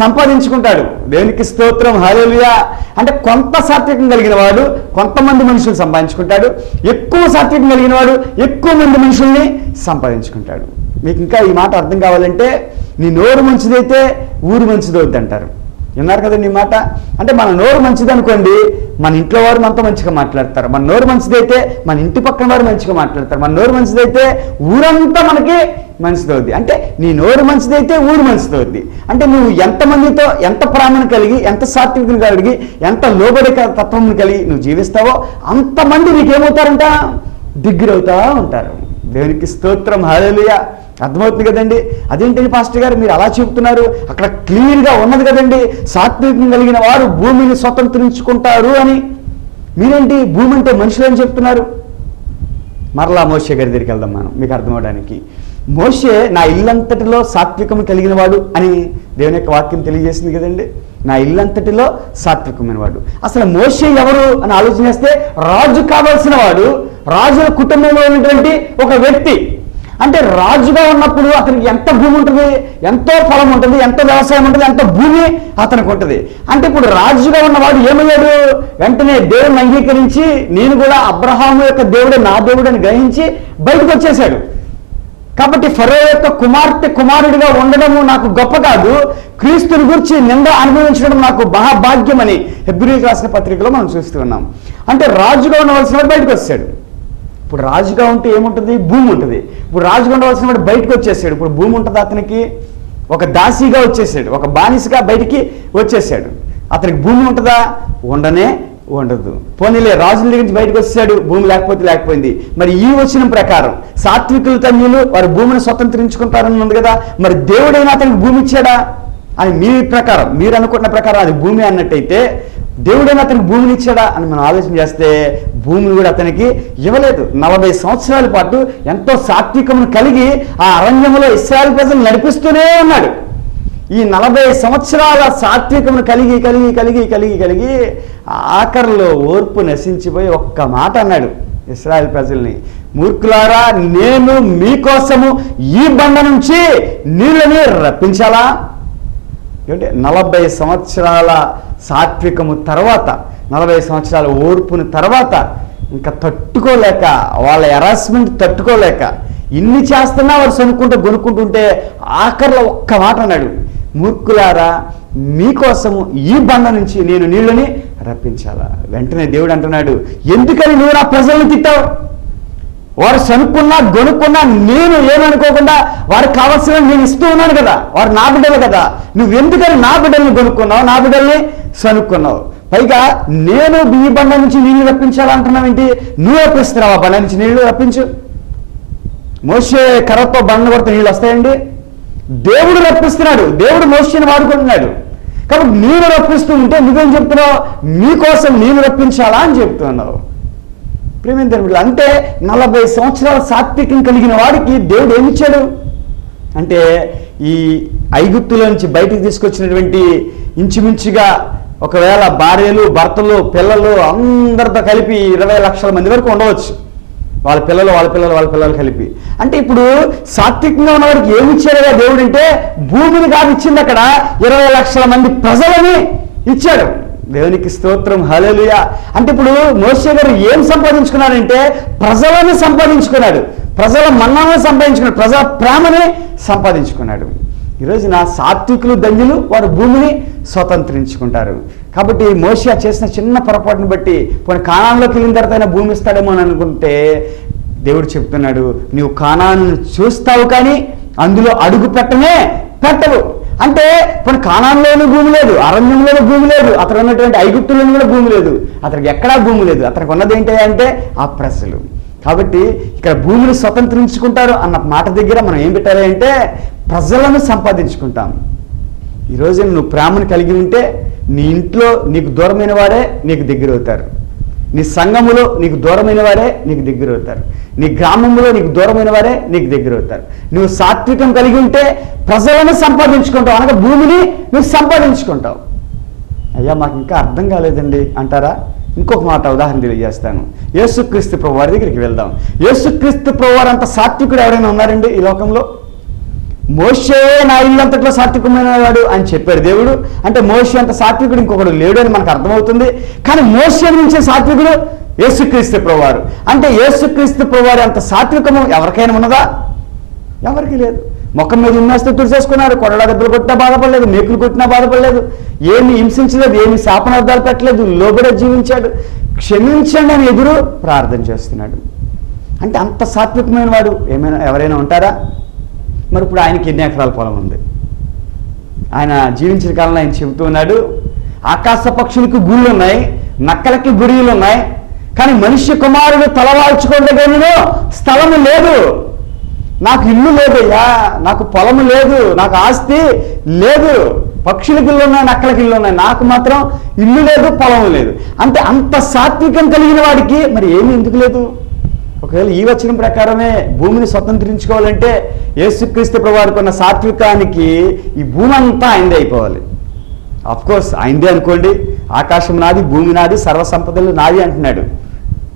సంపాదించుకుంటాడు. దేవునికి స్తోత్రం, హల్లెలూయా. అంటే కొంత సాత్వికం కలిగిన వాడు కొంతమంది మనుషులు సంపాదించుకుంటాడు. ఎక్కువ సాత్వికం కలిగిన వాడు ఎక్కువ మంది మనుషుల్ని సంపాదించుకుంటాడు. మీకు ఇంకా ఈ మాట అర్థం కావాలంటే, నీ నోరు మంచిదైతే ఊరు మంచిదవుద్ది అంటారు. విన్నారు కదండి ఈ మాట. అంటే మన నోరు మంచిది అనుకోండి, మన ఇంట్లో వారు మనతో మంచిగా మాట్లాడతారు. మన నోరు మంచిదైతే మన ఇంటి పక్కన వారు మంచిగా మాట్లాడతారు. మన నోరు మంచిదైతే ఊరంతా మనకి మంచిదవుద్ది. అంటే నీ నోరు మంచిదైతే ఊరు మంచిదవుద్ది. అంటే నువ్వు ఎంతమందితో ఎంత ప్రేమను కలిగి, ఎంత సాత్వికను కలిగి, ఎంత లోబడి తత్వం కలిగి నువ్వు జీవిస్తావో అంతమంది నీకేమవుతారంట? దగ్గరవుతా ఉంటారు. దేవునికి స్తోత్రం, హల్లెలూయా. అర్థమవుతుంది కదండి. అదేంటండి పాస్టర్ గారు మీరు అలా చెబుతున్నారు? అక్కడ క్లియర్గా ఉన్నది కదండి, సాత్వికం కలిగిన వారు భూమిని స్వతంత్రించుకుంటారు అని. మీరేంటి భూమి అంటే మనుషులు అని చెప్తున్నారు? మరలా మోషే గారి దగ్గరికి వెళ్దాం మనం, మీకు అర్థమవడానికి. మోషే నా ఇల్లంతటిలో సాత్వికం కలిగిన వాడు అని దేవుని యొక్క వాక్యం తెలియజేసింది కదండి. నా ఇల్లంతటిలో సాత్వికమైన వాడు. అసలు మోషే ఎవరు అని ఆలోచన చేస్తే, రాజు కావాల్సిన వాడు, రాజుల కుటుంబంలో ఉన్నటువంటి ఒక వ్యక్తి. అంటే రాజుగా ఉన్నప్పుడు అతనికి ఎంత భూమి ఉంటుంది? ఎంతో పొలం ఉంటుంది, ఎంత వ్యవసాయం ఉంటుంది, ఎంత భూమి అతనికి ఉంటుంది. అంటే ఇప్పుడు రాజుగా ఉన్నవాడు ఏమయ్యాడు? వెంటనే దేవుడిని అంగీకరించి, నేను కూడా అబ్రహాము యొక్క దేవుడే నా దేవుడు అని గ్రహించి బయటకు వచ్చేసాడు. కాబట్టి ఫరో యొక్క కుమారుడిగా ఉండడము నాకు గొప్ప కాదు, క్రీస్తుని గురించి నింద అనుభవించడం నాకు మహాభాగ్యం అని హెబ్రీయులకు రాసిన పత్రికలో మనం చూస్తూ ఉన్నాం. అంటే రాజుగా ఉండవలసిన వాడు బయటకు వచ్చాడు. ఇప్పుడు రాజుగా ఉంటే ఏముంటుంది? భూమి ఉంటుంది. ఇప్పుడు రాజుగా ఉండవలసిన వాడు బయటకు వచ్చేసాడు. ఇప్పుడు భూమి ఉంటుంది అతనికి? ఒక దాసీగా వచ్చేసాడు, ఒక బానిసగా బయటికి వచ్చేసాడు. అతనికి భూమి ఉంటుందా? ఉండదు. పోనీలే, రాజుల దగ్గర నుంచి బయటకు వచ్చేసాడు, భూమి లేకపోయింది. మరి ఈ వచనం ప్రకారం సాత్వికులు తన్యులు వారు భూమిని స్వతంత్రించుకుంటారని ఉంది కదా, మరి దేవుడైనా అతనికి భూమి ఇచ్చాడా అని మీ ప్రకారం, మీరు అనుకున్న ప్రకారం అది భూమి అన్నట్టయితే, దేవుడైనా అతనికి భూమిని ఇచ్చాడా అని మనం ఆలోచన చేస్తే, భూమిని కూడా అతనికి ఇవ్వలేదు. 40 సంవత్సరాల పాటు ఎంతో సాత్వికమును కలిగి ఆ అరణ్యంలో ఇశ్రాయేలు ప్రజలు నడిపిస్తూనే ఉన్నాడు. ఈ 40 సంవత్సరాల సాత్వికమును కలిగి ఆఖరిలో ఓర్పు నశించిపోయి ఒక్క మాట అన్నాడు ఇశ్రాయేలు ప్రజల్ని, మూర్ఖులారా, నేను మీకోసము ఈ బండ నుంచి నీళ్ళని రప్పించాలా? ఏమంటే 40 సంవత్సరాల సాత్వికము తర్వాత, 40 సంవత్సరాల ఓర్పుని తర్వాత ఇంకా తట్టుకోలేక, వాళ్ళ హెరాస్మెంట్ తట్టుకోలేక ఇన్ని చేస్తున్నా వారు గొనుక్కుంటుంటే ఆఖరిలో ఒక్క మాట అన్నాడు, మూర్ఖులారా, మీకోసము ఈ బండ నుంచి నేను నీళ్ళని రప్పించాలా? వెంటనే దేవుడు అంటున్నాడు, ఎందుకని నువ్వు నా ప్రజలను తిట్టావు? వారు గొనుక్కున్నా నేను ఏమనుకోకుండా వారికి కావాల్సిన నేను ఇస్తూ ఉన్నాను కదా, వారు నా బిడ్డలు కదా, నువ్వెందుకని నా బిడ్డల్ని కొనుక్కున్నావు, నా బిడ్డల్ని సనుక్కున్నావు? పైగా నేను ఈ బండ నుంచి నీళ్ళు రప్పించాలంటున్నావు ఏంటి? నువ్వు రప్పిస్తున్నావు, ఆ బండ నుంచి నీళ్లు రప్పించు. మోషే కర్రతో బండ కొడితే నీళ్ళు వస్తాయండి? దేవుడు రప్పిస్తున్నాడు, దేవుడు మోషేని వాడుకుంటున్నాడు. కాబట్టి నేను రప్పిస్తూ ఉంటే నువ్వేం చెప్తున్నావు? మీకోసం నేను రప్పించాలా అని చెప్తున్నావు. ప్రేమ దేవుడు అంటే 40 సంవత్సరాల సాత్వికం కలిగిన వాడికి దేవుడు ఏమిచ్చాడు అంటే, ఈ ఐగుప్తులో నుంచి బయటికి తీసుకొచ్చినటువంటి ఇంచుమించుగా ఒకవేళ భార్యలు, భర్తలు, పిల్లలు అందరితో కలిపి 20 లక్షల మంది వరకు ఉండవచ్చు. వాళ్ళ పిల్లలు కలిపి. అంటే ఇప్పుడు సాత్వికంగా ఉన్నవాడికి ఏమి ఇచ్చాడుగా దేవుడు అంటే, భూమిని కాదు ఇచ్చింది, అక్కడ 20 లక్షల మంది ప్రజలని ఇచ్చాడు. దేవునికి స్తోత్రం, హల్లెలూయా. అంటే ఇప్పుడు మోషే గారు ఏం సంపాదించుకున్నాడంటే, ప్రజలని సంపాదించుకున్నాడు, ప్రజల మన్నను సంపాదించుకున్నాడు, ప్రజల ప్రేమని సంపాదించుకున్నాడు. ఈరోజు నా సాత్వికులు ధన్యులు, వారు భూమిని స్వతంత్రించుకుంటారు. కాబట్టి మోషే చేసిన చిన్న పొరపాటును బట్టి పోనీ కానాన్లోకి వెళ్ళిన తర్వాత భూమి ఇస్తాడేమో అని అనుకుంటే, దేవుడు చెప్తున్నాడు, నీవు కానాన్ని చూస్తావు కానీ అందులో అడుగు పెట్టవు. అంటే పోనీ కానాన్లోనూ భూమి లేదు, అరణ్యంలోనూ భూమి లేదు, అతను ఉన్నటువంటి ఐగుప్తులోనూ కూడా భూమి లేదు, అతనికి ఎక్కడా భూమి లేదు. అతనికి ఉన్నది ఏంటి అంటే ఆ ప్రజలు. కాబట్టి ఇక్కడ భూమిని స్వతంత్రించుకుంటారు అన్న మాట దగ్గర మనం ఏం పెట్టాలి అంటే, ప్రజలను సంపాదించుకుంటాం. ఈరోజు నువ్వు ప్రేమను కలిగి ఉంటే నీ ఇంట్లో నీకు దూరమైన వాడే నీకు దగ్గర అవుతారు. నీ సంఘములో నీకు దూరమైన వారే నీకు దగ్గర అవుతారు. నీ గ్రామంలో నీకు దూరమైన వారే నీకు దగ్గర అవుతారు. నువ్వు సాత్వికం కలిగి ఉంటే ప్రజలను సంపాదించుకుంటావు, అనగా భూమిని నువ్వు సంపాదించుకుంటావు. అయ్యా మాకు ఇంకా అర్థం కాలేదండి అంటారా? ఇంకొక మాట ఉదాహరణ తెలియజేస్తాను. యేసుక్రీస్తు ప్రభువారి దగ్గరికి వెళ్దాం. యేసుక్రీస్తు ప్రభువారు అంత సాత్వికుడు ఎవరైనా ఉన్నారండి ఈ లోకంలో? మోషే నా ఇల్లంతట్లో సాత్వికమైన వాడు అని చెప్పాడు దేవుడు. అంటే మోషే అంత సాత్వికుడు ఇంకొకడు లేడు అని మనకు అర్థమవుతుంది. కానీ మోషే నుంచి సాత్వికుడు యేసుక్రీస్తు ప్రభువారు. అంటే యేసుక్రీస్తు ప్రభువారి అంత సాత్వికము ఎవరికైనా ఉన్నదా? ఎవరికి లేదు. మొక్కం మీద ఉమ్మేస్తే తుడిచేసుకున్నారు, కొడలా దెబ్బలు కొట్టినా బాధపడలేదు, మేకులు కొట్టినా బాధపడలేదు, ఏమి హింసించలేదు, ఏమి శాపనార్థాలు పెట్టలేదు, లోబడే జీవించాడు. క్షమించండి అని ఎదురు ప్రార్థన చేస్తున్నాడు. అంటే అంత సాత్వికమైన వాడు ఎవరైనా ఉంటారా? మరి ఇప్పుడు ఆయనకి ఎన్ని ఎకరాల పొలం ఉంది? ఆయన జీవించిన కాలంలో ఆయన చెబుతూ ఉన్నాడు, ఆకాశ పక్షులకు గూళ్ళు ఉన్నాయి, నక్కలకి గుడిలు ఉన్నాయి, కానీ మనుష్య కుమారుడు తలవాల్చుకోవడం స్థలము లేదు. నాకు ఇల్లు లేదయ్యా, నాకు పొలము లేదు, నాకు ఆస్తి లేదు. పక్షులకి ఇల్లు ఉన్నాయి, నక్కలకి ఇల్లు ఉన్నాయి, నాకు మాత్రం ఇల్లు లేదు, పొలము లేదు. అంటే అంత సాత్వికం కలిగిన వాడికి మరి ఏమీ ఎందుకు లేదు? ఒకవేళ ఈ వచనం ప్రకారమే భూమిని స్వతంత్రించుకోవాలంటే యేసుక్రీస్తు ప్రభువారికి ఉన్న సాత్వికానికి ఈ భూమి అంతా ఆయనదే అయిపోవాలి. అఫ్కోర్స్ ఆయనదే అనుకోండి, ఆకాశం నాది, భూమి నాది, సర్వసంపదలు నాది అంటున్నాడు,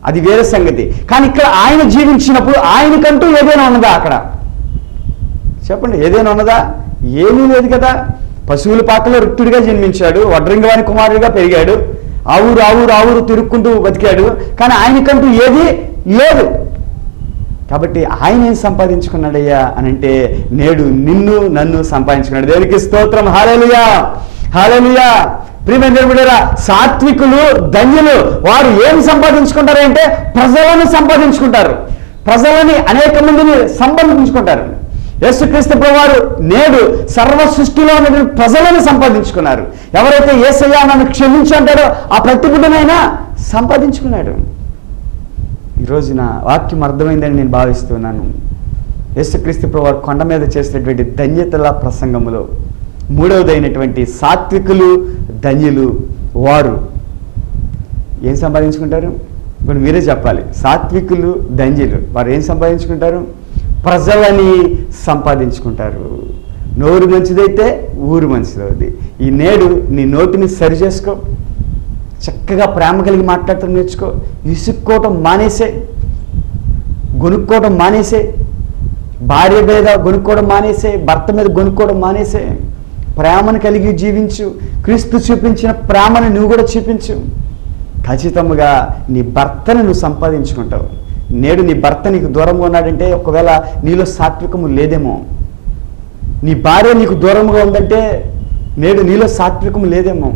అది వేరే సంగతి. కానీ ఇక్కడ ఆయన జీవించినప్పుడు ఆయనకంటూ ఏదైనా ఉన్నదా? అక్కడ చెప్పండి, ఏదైనా ఉన్నదా? ఏమీ లేదు కదా. పశువుల పాకలో రుక్తుడిగా జన్మించాడు, వడ్రంగివాని కుమారుడిగా పెరిగాడు, ఆవురు ఆవురు ఆవురు తిరుక్కుంటూ బతికాడు, కానీ ఆయనకంటూ ఏది లేదు. కాబట్టి ఆయన ఏం సంపాదించుకున్నాడయ్యా అని అంటే నేడు నిన్ను నన్ను సంపాదించుకున్నాడు. దేవునికి స్తోత్రం. హల్లెలూయా, హల్లెలూయా. ప్రియమైన దేవుడా, సాత్వికులు ధన్యులు. వారు ఏం సంపాదించుకుంటారంటే ప్రజలను సంపాదించుకుంటారు, ప్రజలని అనేక మందిని సంపాదించుకుంటారు. యేసుక్రీస్తు ప్రభువారు నేడు సర్వ సృష్టిలో ఉన్న ప్రజలను సంపాదించుకున్నారు. ఎవరైతే యేసయ్యా నన్ను క్షమించు అంటారో ఆ ప్రతి బిడ్డనైనా సంపాదించుకున్నాడు. ఈరోజు నా వాక్యం అర్థమైందని నేను భావిస్తున్నాను. యేసుక్రీస్తు ప్రభువారు కొండ మీద చేసినటువంటి ధన్యతల ప్రసంగములో మూడవదైనటువంటి సాత్వికులు ధన్యులు వారు ఏం సంపాదించుకుంటారు? ఇప్పుడు మీరే చెప్పాలి. సాత్వికులు ధన్యులు వారు ఏం సంపాదించుకుంటారు? ప్రజలని సంపాదించుకుంటారు. నోరు మంచిదైతే ఊరు మంచిదవుద్ది. ఈ నేడు నీ నోటిని సరి చేసుకో, చక్కగా ప్రేమ కలిగి మాట్లాడటం నేర్చుకో, విసుక్కోవటం మానేసే, గొనుక్కోవడం మానేసే, భార్య మీద గొనుక్కోవడం మానేసే, భర్త మీద గొనుక్కోవడం మానేసే, ప్రేమను కలిగి జీవించు. క్రీస్తు చూపించిన ప్రేమను నువ్వు కూడా చూపించు. ఖచ్చితంగా నీ భర్తను నువ్వు సంపాదించుకుంటావు. నేడు నీ భర్త నీకు దూరంగా ఉన్నాడంటే ఒకవేళ నీలో సాత్వికము లేదేమో. నీ భార్య నీకు దూరంగా ఉందంటే నేడు నీలో సాత్వికము లేదేమో.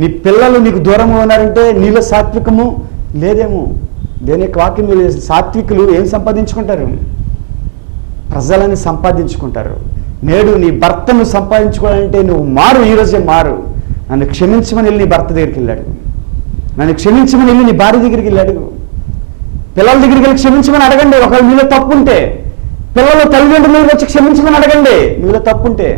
నీ పిల్లలు నీకు దూరంగా ఉన్నారంటే నీలో సాత్వికము లేదేమో. దేని యొక్క వాక్యం సాత్వికులు ఏం సంపాదించుకుంటారు? ప్రజలను సంపాదించుకుంటారు. నేడు నీ భర్తను సంపాదించుకోవాలంటే నువ్వు మారు, ఈరోజే మారు. నన్ను క్షమించమని వెళ్ళి నీ భర్త దగ్గరికి వెళ్ళాడు, నన్ను క్షమించమని వెళ్ళి నీ భార్య దగ్గరికి వెళ్ళాడు. పిల్లల దగ్గరికి వెళ్ళి క్షమించమని అడగండి. ఒకవేళ మీలో తప్పు ఉంటే పిల్లలు తల్లిదండ్రుల మీద వచ్చి క్షమించమని అడగండి మీలో తప్పు ఉంటే.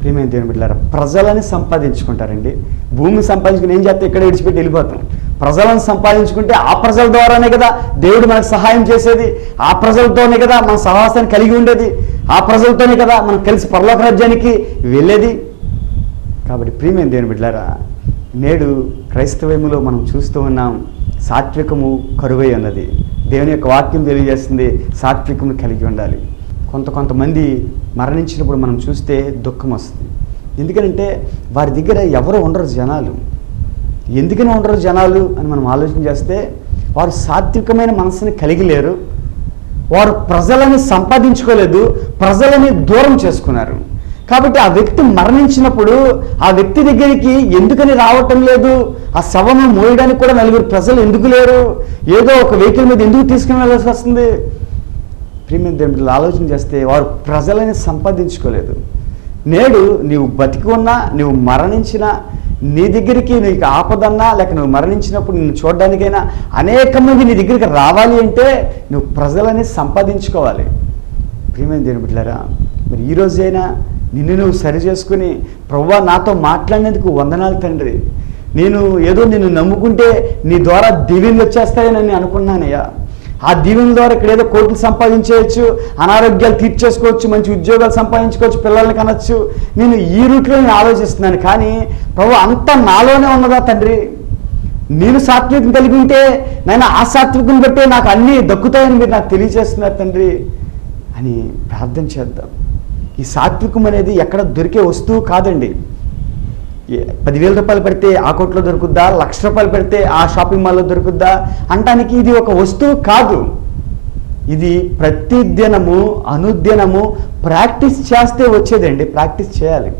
ప్రియమైన దేవుని బిడ్డలారా, ప్రజలని సంపాదించుకుంటారండి. భూమి సంపాదించుకుని ఏం చేస్తే ఇక్కడ విడిచిపెట్టి వెళ్ళిపోతాం. ప్రజలను సంపాదించుకుంటే ఆ ప్రజల ద్వారానే కదా దేవుడు మనకు సహాయం చేసేది, ఆ ప్రజలతోనే కదా మన సహవాసాన్ని కలిగి ఉండేది, ఆ ప్రజలతోనే కదా మనం కలిసి పరలోక రాజ్యానికి వెళ్ళేది. కాబట్టి ప్రియమైన దేవుని బిడ్డలారా, నేడు క్రైస్తవములో మనం చూస్తూ ఉన్నాం, సాత్వికము కరువై ఉన్నది. దేవుని యొక్క వాక్యం తెలియజేస్తుంది సాత్వికము కలిగి ఉండాలి. కొంతమంది మరణించినప్పుడు మనం చూస్తే దుఃఖం వస్తుంది. ఎందుకంటే వారి దగ్గర ఎవరు ఉండరు జనాలు. ఎందుకని ఉండరు జనాలు అని మనం ఆలోచన చేస్తే వారు సాత్వికమైన మనసుని కలిగి లేరు, వారు ప్రజలని సంపాదించుకోలేదు, ప్రజలని దూరం చేసుకున్నారు. కాబట్టి ఆ వ్యక్తి మరణించినప్పుడు ఆ వ్యక్తి దగ్గరికి ఎందుకని రావటం లేదు, ఆ శవము మోయడానికి కూడా నలుగురు ప్రజలు ఎందుకు లేరు, ఏదో ఒక వెహికల్ మీద ఎందుకు తీసుకుని వెళ్ళాల్సి వస్తుంది? ప్రియమైన దేవుడు ఆలోచన చేస్తే వారు ప్రజలని సంపాదించుకోలేదు. నేడు నీవు బతికి ఉన్నా, నువ్వు మరణించినా, నీ దగ్గరికి నీకు ఆపదన్నా, లేక నువ్వు మరణించినప్పుడు నిన్ను చూడడానికైనా అనేక మంది నీ దగ్గరికి రావాలి అంటే నువ్వు ప్రజలని సంపాదించుకోవాలి. ప్రియమైన దేవుని బిడ్డలారా, మరి ఈరోజైనా నిన్ను నువ్వు సరి చేసుకుని, ప్రభువా నాతో మాట్లాడినందుకు వందనాలు తండ్రి, నేను ఏదో నిన్ను నమ్ముకుంటే నీ ద్వారా దీవెనలు వచ్చేస్తాయని నేను అనుకున్నానయ్యా. ఆ దీవెనల ద్వారా ఇక్కడ ఏదో కోట్లు సంపాదించేయచ్చు, అనారోగ్యాలు తీర్చేసుకోవచ్చు, మంచి ఉద్యోగాలు సంపాదించుకోవచ్చు, పిల్లల్ని కనొచ్చు. నేను ఈ రూట్లో నేను ఆలోచిస్తున్నాను. కానీ ప్రభు అంతా నాలోనే ఉన్నదా తండ్రి? నేను సాత్వికం కలిగి ఉంటే నాయన ఆ సాత్వికం బట్టే నాకు అన్నీ దక్కుతాయని మీరు నాకు తెలియజేస్తున్నారు తండ్రి అని ప్రార్థన చేద్దాం. ఈ సాత్వికం అనేది ఎక్కడ దొరికే వస్తువు కాదండి. 10,000 రూపాయలు పెడితే ఆ కోట్లో దొరుకుద్దా, 1,00,000 రూపాయలు పెడితే ఆ షాపింగ్ మాల్లో దొరుకుద్దా అంటానికి ఇది ఒక వస్తువు కాదు. ఇది ప్రతిదినము అనుదినము ప్రాక్టీస్ చేస్తే వచ్చేదండి. ప్రాక్టీస్ చేయాలి,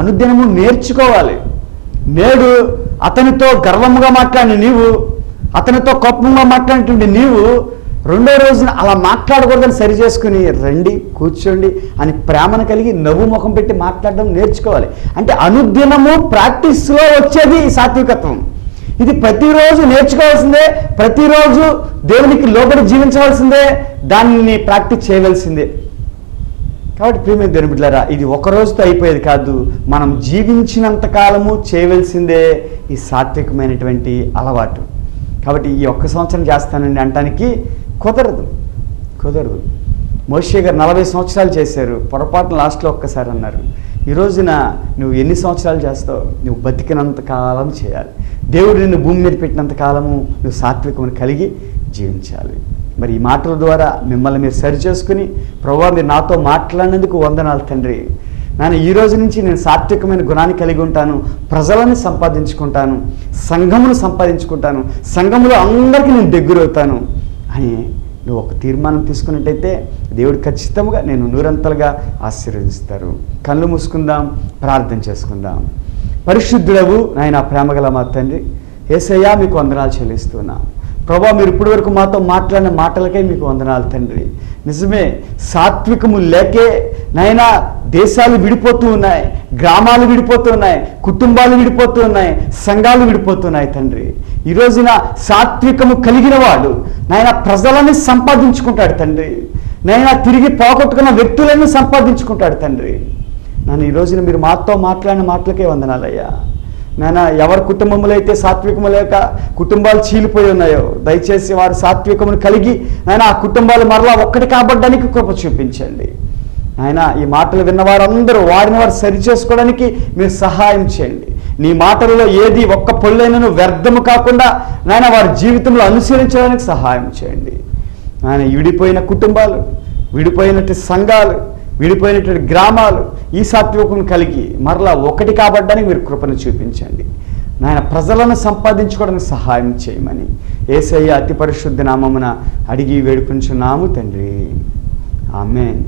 అనుదినము నేర్చుకోవాలి. నేడు అతనితో గర్వముగా మాట్లాడిన నీవు, అతనితో కోపంగా మాట్లాడినటువంటి నీవు రెండో రోజున అలా మాట్లాడకూడదని సరి చేసుకుని రండి కూర్చోండి అని ప్రేమను కలిగి నవ్వు ముఖం పెట్టి మాట్లాడడం నేర్చుకోవాలి. అంటే అనుదినము ప్రాక్టీస్లో వచ్చేది ఈ సాత్వికత్వం. ఇది ప్రతిరోజు నేర్చుకోవాల్సిందే, ప్రతిరోజు దేవునికి లోబడి జీవించవలసిందే, దాన్ని ప్రాక్టీస్ చేయవలసిందే. కాబట్టి ప్రియమైన దేవుని బిడ్డలారా, ఇది ఒక రోజుతో అయిపోయేది కాదు, మనం జీవించినంత కాలము చేయవలసిందే ఈ సాత్వికమైనటువంటి అలవాటు. కాబట్టి ఈ 1 సంవత్సరం చేస్తానండి అంటానికి కుదరదు. మోషే గారు 40 సంవత్సరాలు చేశారు, పొరపాటున లాస్ట్లో ఒక్కసారి అన్నారు. ఈ రోజున నువ్వు ఎన్ని సంవత్సరాలు చేస్తావు? నువ్వు బతికినంత కాలం చేయాలి. దేవుడు నిన్ను భూమి మీద పెట్టినంత కాలము నువ్వు సాత్వికమును కలిగి జీవించాలి. మరి ఈ మాటల ద్వారా మిమ్మల్ని మీరు సరి చేసుకుని, ప్రభువా మీరు నాతో మాట్లాడినందుకు వందనాలు తండ్రి, నాన్న ఈ రోజు నుంచి నేను సాత్వికమైన గుణాన్ని కలిగి ఉంటాను, ప్రజలను సంపాదించుకుంటాను, సంఘమును సంపాదించుకుంటాను, సంఘములో అందరికీ నేను దగ్గరవుతాను అని నువ్వు ఒక తీర్మానం తీసుకున్నట్టయితే దేవుడు ఖచ్చితంగా నేను నూరంతలుగా ఆశీర్వదిస్తారు. కళ్ళు మూసుకుందాం, ప్రార్థన చేసుకుందాం. పరిశుద్ధుడవు నాయన ప్రేమగల మా తండ్రి, యేసయ్యా మీకు వందనాలు చెల్లిస్తున్నా. ప్రభా మీరు ఇప్పటి వరకు మాతో మాట్లాడిన మాటలకే మీకు వందనాలు తండ్రి. నిజమే, సాత్వికము లేకే నాయనా దేశాలు విడిపోతూ ఉన్నాయి, గ్రామాలు విడిపోతూ ఉన్నాయి, కుటుంబాలు విడిపోతూ ఉన్నాయి, సంఘాలు విడిపోతున్నాయి తండ్రి. ఈ రోజున సాత్వికము కలిగిన వాడు నాయన ప్రజలని సంపాదించుకుంటాడు తండ్రి, నాయన తిరిగి పోగొట్టుకున్న వ్యక్తులను సంపాదించుకుంటాడు తండ్రి. నన్ను ఈ రోజున మీరు మాతో మాట్లాడిన మాటలకే వందనాలయ్యా. నాయన ఎవరి కుటుంబంలో అయితే సాత్వికము లేక కుటుంబాలు చీలిపోయి ఉన్నాయో దయచేసి వారు సాత్వికమును కలిగి నాయన ఆ కుటుంబాలు మరలా ఒక్కటి కాబడ్డానికి కృప చూపించండి. ఆయన ఈ మాటలు విన్నవారందరూ వారిని వారు సరి చేసుకోవడానికి మీరు సహాయం చేయండి. నీ మాటలలో ఏది ఒక్క పొల్లైనను వ్యర్థము కాకుండా నాయన వారి జీవితంలో అనుసరించడానికి సహాయం చేయండి. ఆయన విడిపోయిన కుటుంబాలు, విడిపోయినట్టు సంఘాలు, విడిపోయినటువంటి గ్రామాలు ఈ సాత్వికం కలిగి మరలా ఒకటి కాబడ్డానికి మీరు కృపను చూపించండి. నాయన ప్రజలను సంపాదించుకోవడానికి సహాయం చేయమని యేసయ్య అతి పరిశుద్ధ నామమున అడిగి వేడుకుంటున్నాము తండ్రి, ఆమేన్.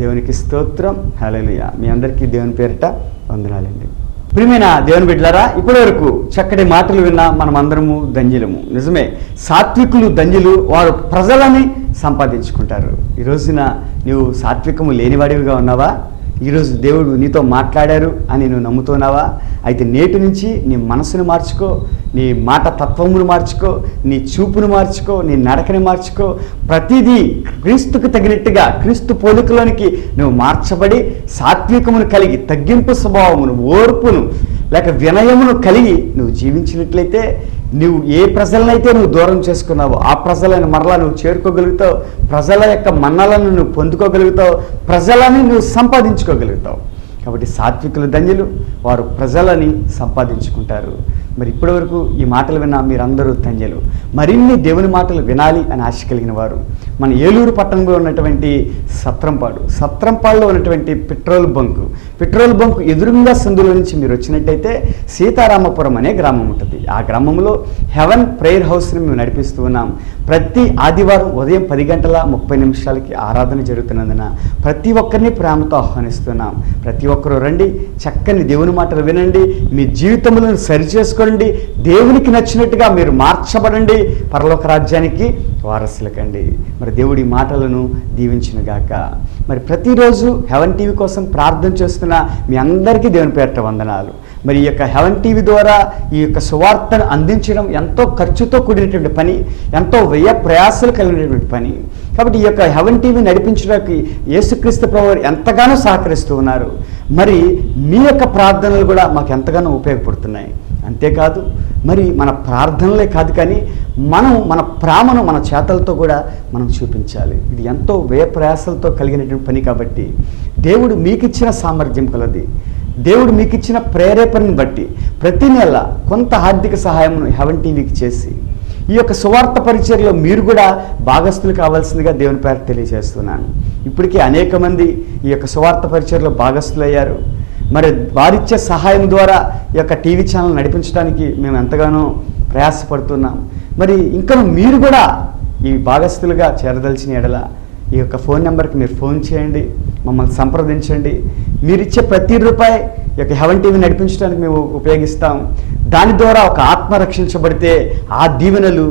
దేవునికి స్తోత్రం, హల్లెలూయా. మీ అందరికీ దేవుని పేరిట వందనాలండి. ప్రియమైన దేవుని బిడ్డలారా, ఇప్పటి వరకు చక్కటి మాటలు విన్నా మనం అందరము ధన్యులము. నిజమే, సాత్వికులు ధన్యులు, వారు ప్రజలని సంపాదించుకుంటారు. ఈ రోజున నీవు సాత్వికము లేనివాడివిగా ఉన్నావా? ఈరోజు దేవుడు నీతో మాట్లాడారు అని నువ్వు నమ్ముతున్నావా? అయితే నేటి నుంచి నీ మనసును మార్చుకో, నీ మాట తత్వమును మార్చుకో, నీ చూపును మార్చుకో, నీ నడకని మార్చుకో. ప్రతిదీ క్రీస్తుకు తగినట్టుగా క్రీస్తు పోలికలోనికి నువ్వు మార్చబడి సాత్వికమును కలిగి తగ్గింపు స్వభావమును, ఓర్పును లేక వినయమును కలిగి నువ్వు జీవించినట్లయితే నువ్వు ఏ ప్రజలనైతే నువ్వు దూరం చేసుకున్నావో ఆ ప్రజలను మరలా నువ్వు చేరుకోగలుగుతావు, ప్రజల యొక్క మన్నలను నువ్వు పొందుకోగలుగుతావు, ప్రజలని నువ్వు సంపాదించుకోగలుగుతావు. కాబట్టి సాత్వికులు ధన్యులు, వారు ప్రజలని సంపాదించుకుంటారు. మరి ఇప్పటి వరకు ఈ మాటలు విన్న మీరందరూ ధన్యులు. మరిన్ని దేవుని మాటలు వినాలి అని ఆశ కలిగిన వారు మన ఏలూరు పట్టణంలో ఉన్నటువంటి సత్రంపాడులో ఉన్నటువంటి పెట్రోల్ బంక్ ఎదురుగా సందులో నుంచి మీరు వచ్చినట్టయితే సీతారామపురం అనే గ్రామం ఉంటుంది. ఆ గ్రామంలో హెవెన్ ప్రేయర్ హౌస్ని మేము నడిపిస్తూ ఉన్నాం. ప్రతి ఆదివారం ఉదయం 10:30 ఆరాధన జరుగుతున్నందున ప్రతి ఒక్కరిని ప్రేమతో ఆహ్వానిస్తున్నాం. ప్రతి ఒక్కరూ రండి, చక్కని దేవుని మాటలు వినండి, మీ జీవితములను సరిచేసుకోండి, దేవునికి నచ్చినట్టుగా మీరు మార్చబడండి, పరలోక రాజ్యానికి వారసులకండి. మరి దేవుడి మాటలను దీవించునుగాక. మరి ప్రతిరోజు హెవెన్ టీవీ కోసం ప్రార్థన చేస్తున్న మీ అందరికీ దేవుని పేరిట వందనాలు. మరి ఈ యొక్క హెవెన్ టీవీ ద్వారా ఈ యొక్క సువార్తను అందించడం ఎంతో ఖర్చుతో కూడినటువంటి పని, ఎంతో వ్యయ ప్రయాసాలు కలిగినటువంటి పని. కాబట్టి ఈ యొక్క హెవెన్ టీవీ నడిపించడానికి యేసుక్రీస్తు ప్రభువు ఎంతగానో సహకరిస్తూ ఉన్నారు. మరి మీ యొక్క ప్రార్థనలు కూడా మాకు ఎంతగానో ఉపయోగపడుతున్నాయి. అంతేకాదు మరి మన ప్రార్థనలే కాదు, కానీ మనం మన ప్రేమను మన చేతలతో కూడా మనం చూపించాలి. ఇది ఎంతో వ్యయ ప్రయాసాలతో కలిగినటువంటి పని. కాబట్టి దేవుడు మీకు ఇచ్చిన సామర్థ్యం కలది, దేవుడు మీకు ఇచ్చిన ప్రేరేపణను బట్టి ప్రతి నెల కొంత ఆర్థిక సహాయమును హెవెన్ టీవీకి చేసి ఈ యొక్క సువార్త పరిచర్యలో మీరు కూడా భాగస్థులు కావాల్సిందిగా దేవుని పేరు తెలియజేస్తున్నాను. ఇప్పటికే అనేక మంది ఈ యొక్క సువార్త పరిచర్యలో భాగస్థులు అయ్యారు. మరి వారిచ్చే సహాయం ద్వారా ఈ యొక్క టీవీ ఛానల్ నడిపించడానికి మేము ఎంతగానో ప్రయాసపడుతున్నాం. మరి ఇంకా మీరు కూడా ఈ భాగస్థులుగా చేరదలిచిన ఎడల ఈ యొక్క ఫోన్ నెంబర్కి మీరు ఫోన్ చేయండి, మమ్మల్ని సంప్రదించండి. మీరు ఇచ్చే ప్రతి రూపాయి ఈ యొక్క హెవెన్ టీవీ నడిపించడానికి మేము ఉపయోగిస్తాం. దాని ద్వారా ఒక ఆత్మ రక్షించబడితే ఆ దీవెనలు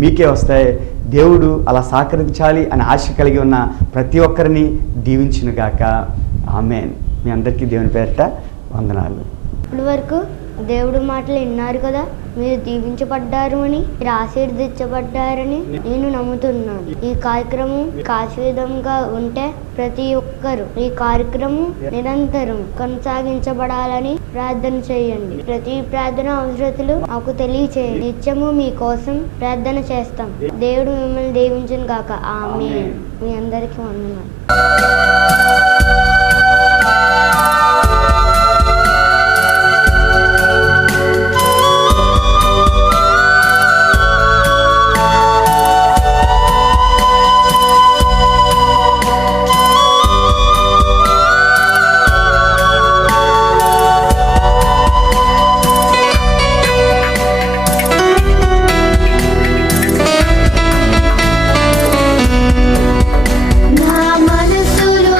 మీకే వస్తాయి. దేవుడు అలా సహకరించాలి అని ఆశ కలిగి ఉన్న ప్రతి ఒక్కరిని దీవించునుగాక. ఆమేన్. మీ అందరికీ దేవుని పేరిట వందనాలు. ఇప్పటి వరకు దేవుడి మాటలు విన్నారు కదా, మీరు దీవించబడ్డారు అని, మీరు ఆశీర్వదించబడ్డారని నేను నమ్ముతున్నాను. ఈ కార్యక్రమం ఆశీర్వాదంగా ఉంటే ప్రతి ఒక్కరు ఈ కార్యక్రమం నిరంతరం కొనసాగించబడాలని ప్రార్థన చేయండి. ప్రతి ప్రార్థన అవసరతలు మాకు తెలియచేయండి. నిత్యము మీకోసం ప్రార్థన చేస్తాం. దేవుడు మిమ్మల్ని దీవించును గాక. ఆమేన్. మీ అందరికీ వందనాలు. నా మనసులో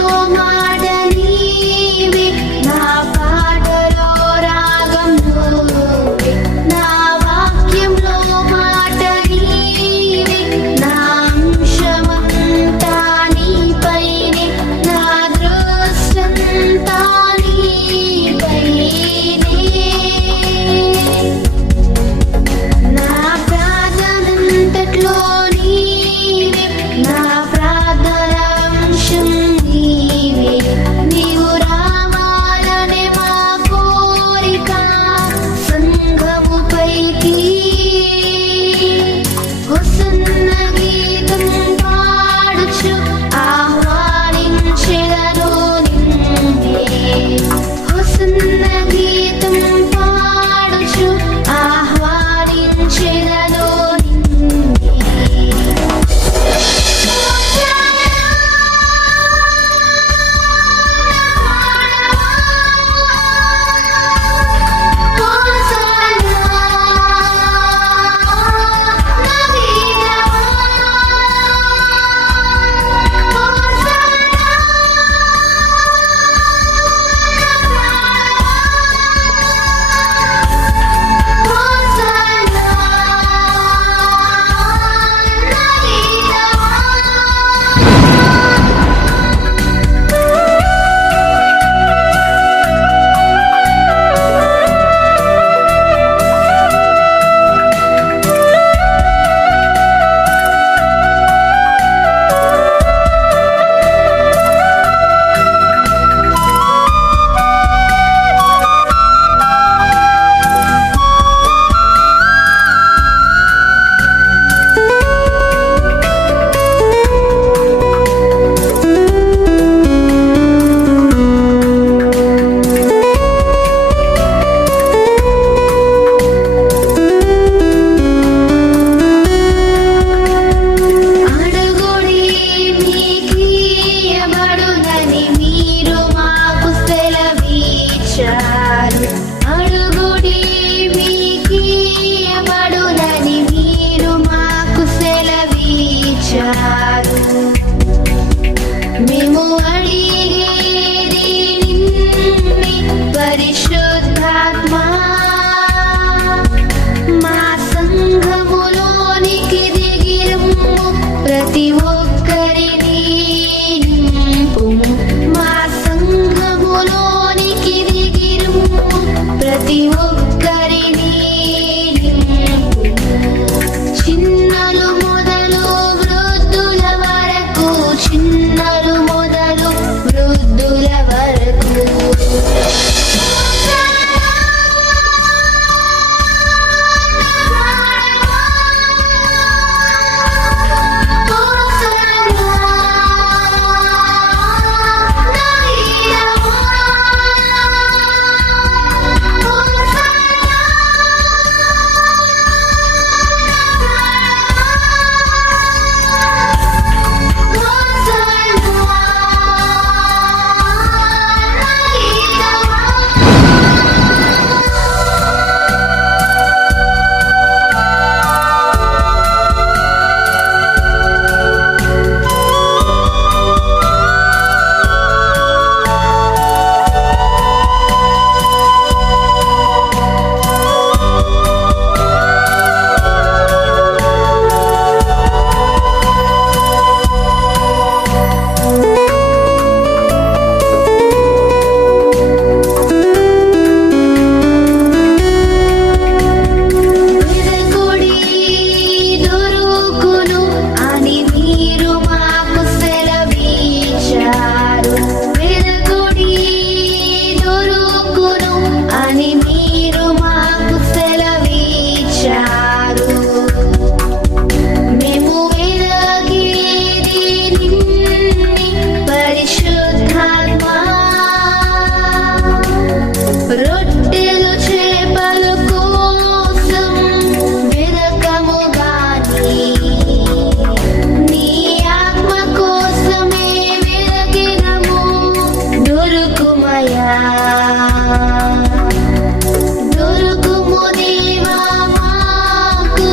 దొరుకుము దేవా మాకు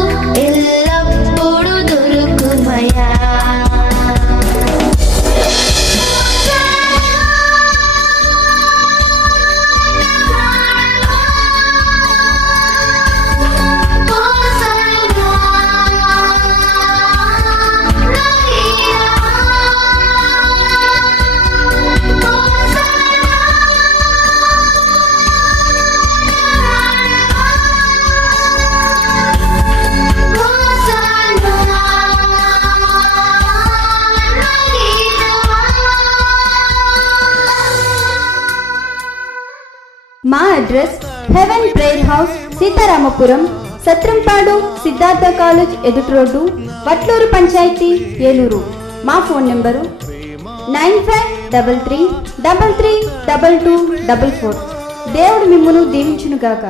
ఎల్లప్పుడూ దొరుకుమయా. మా address heaven prayer house, Seetharamapuram, Satrampadu, Siddhartha college ఎదుటి రోడ్డు, వట్లూరు పంచాయతీ, ఏలూరు. మా ఫోన్ నెంబరు 9533332244. దేవుడు మిమ్మును దీవించునుగాక.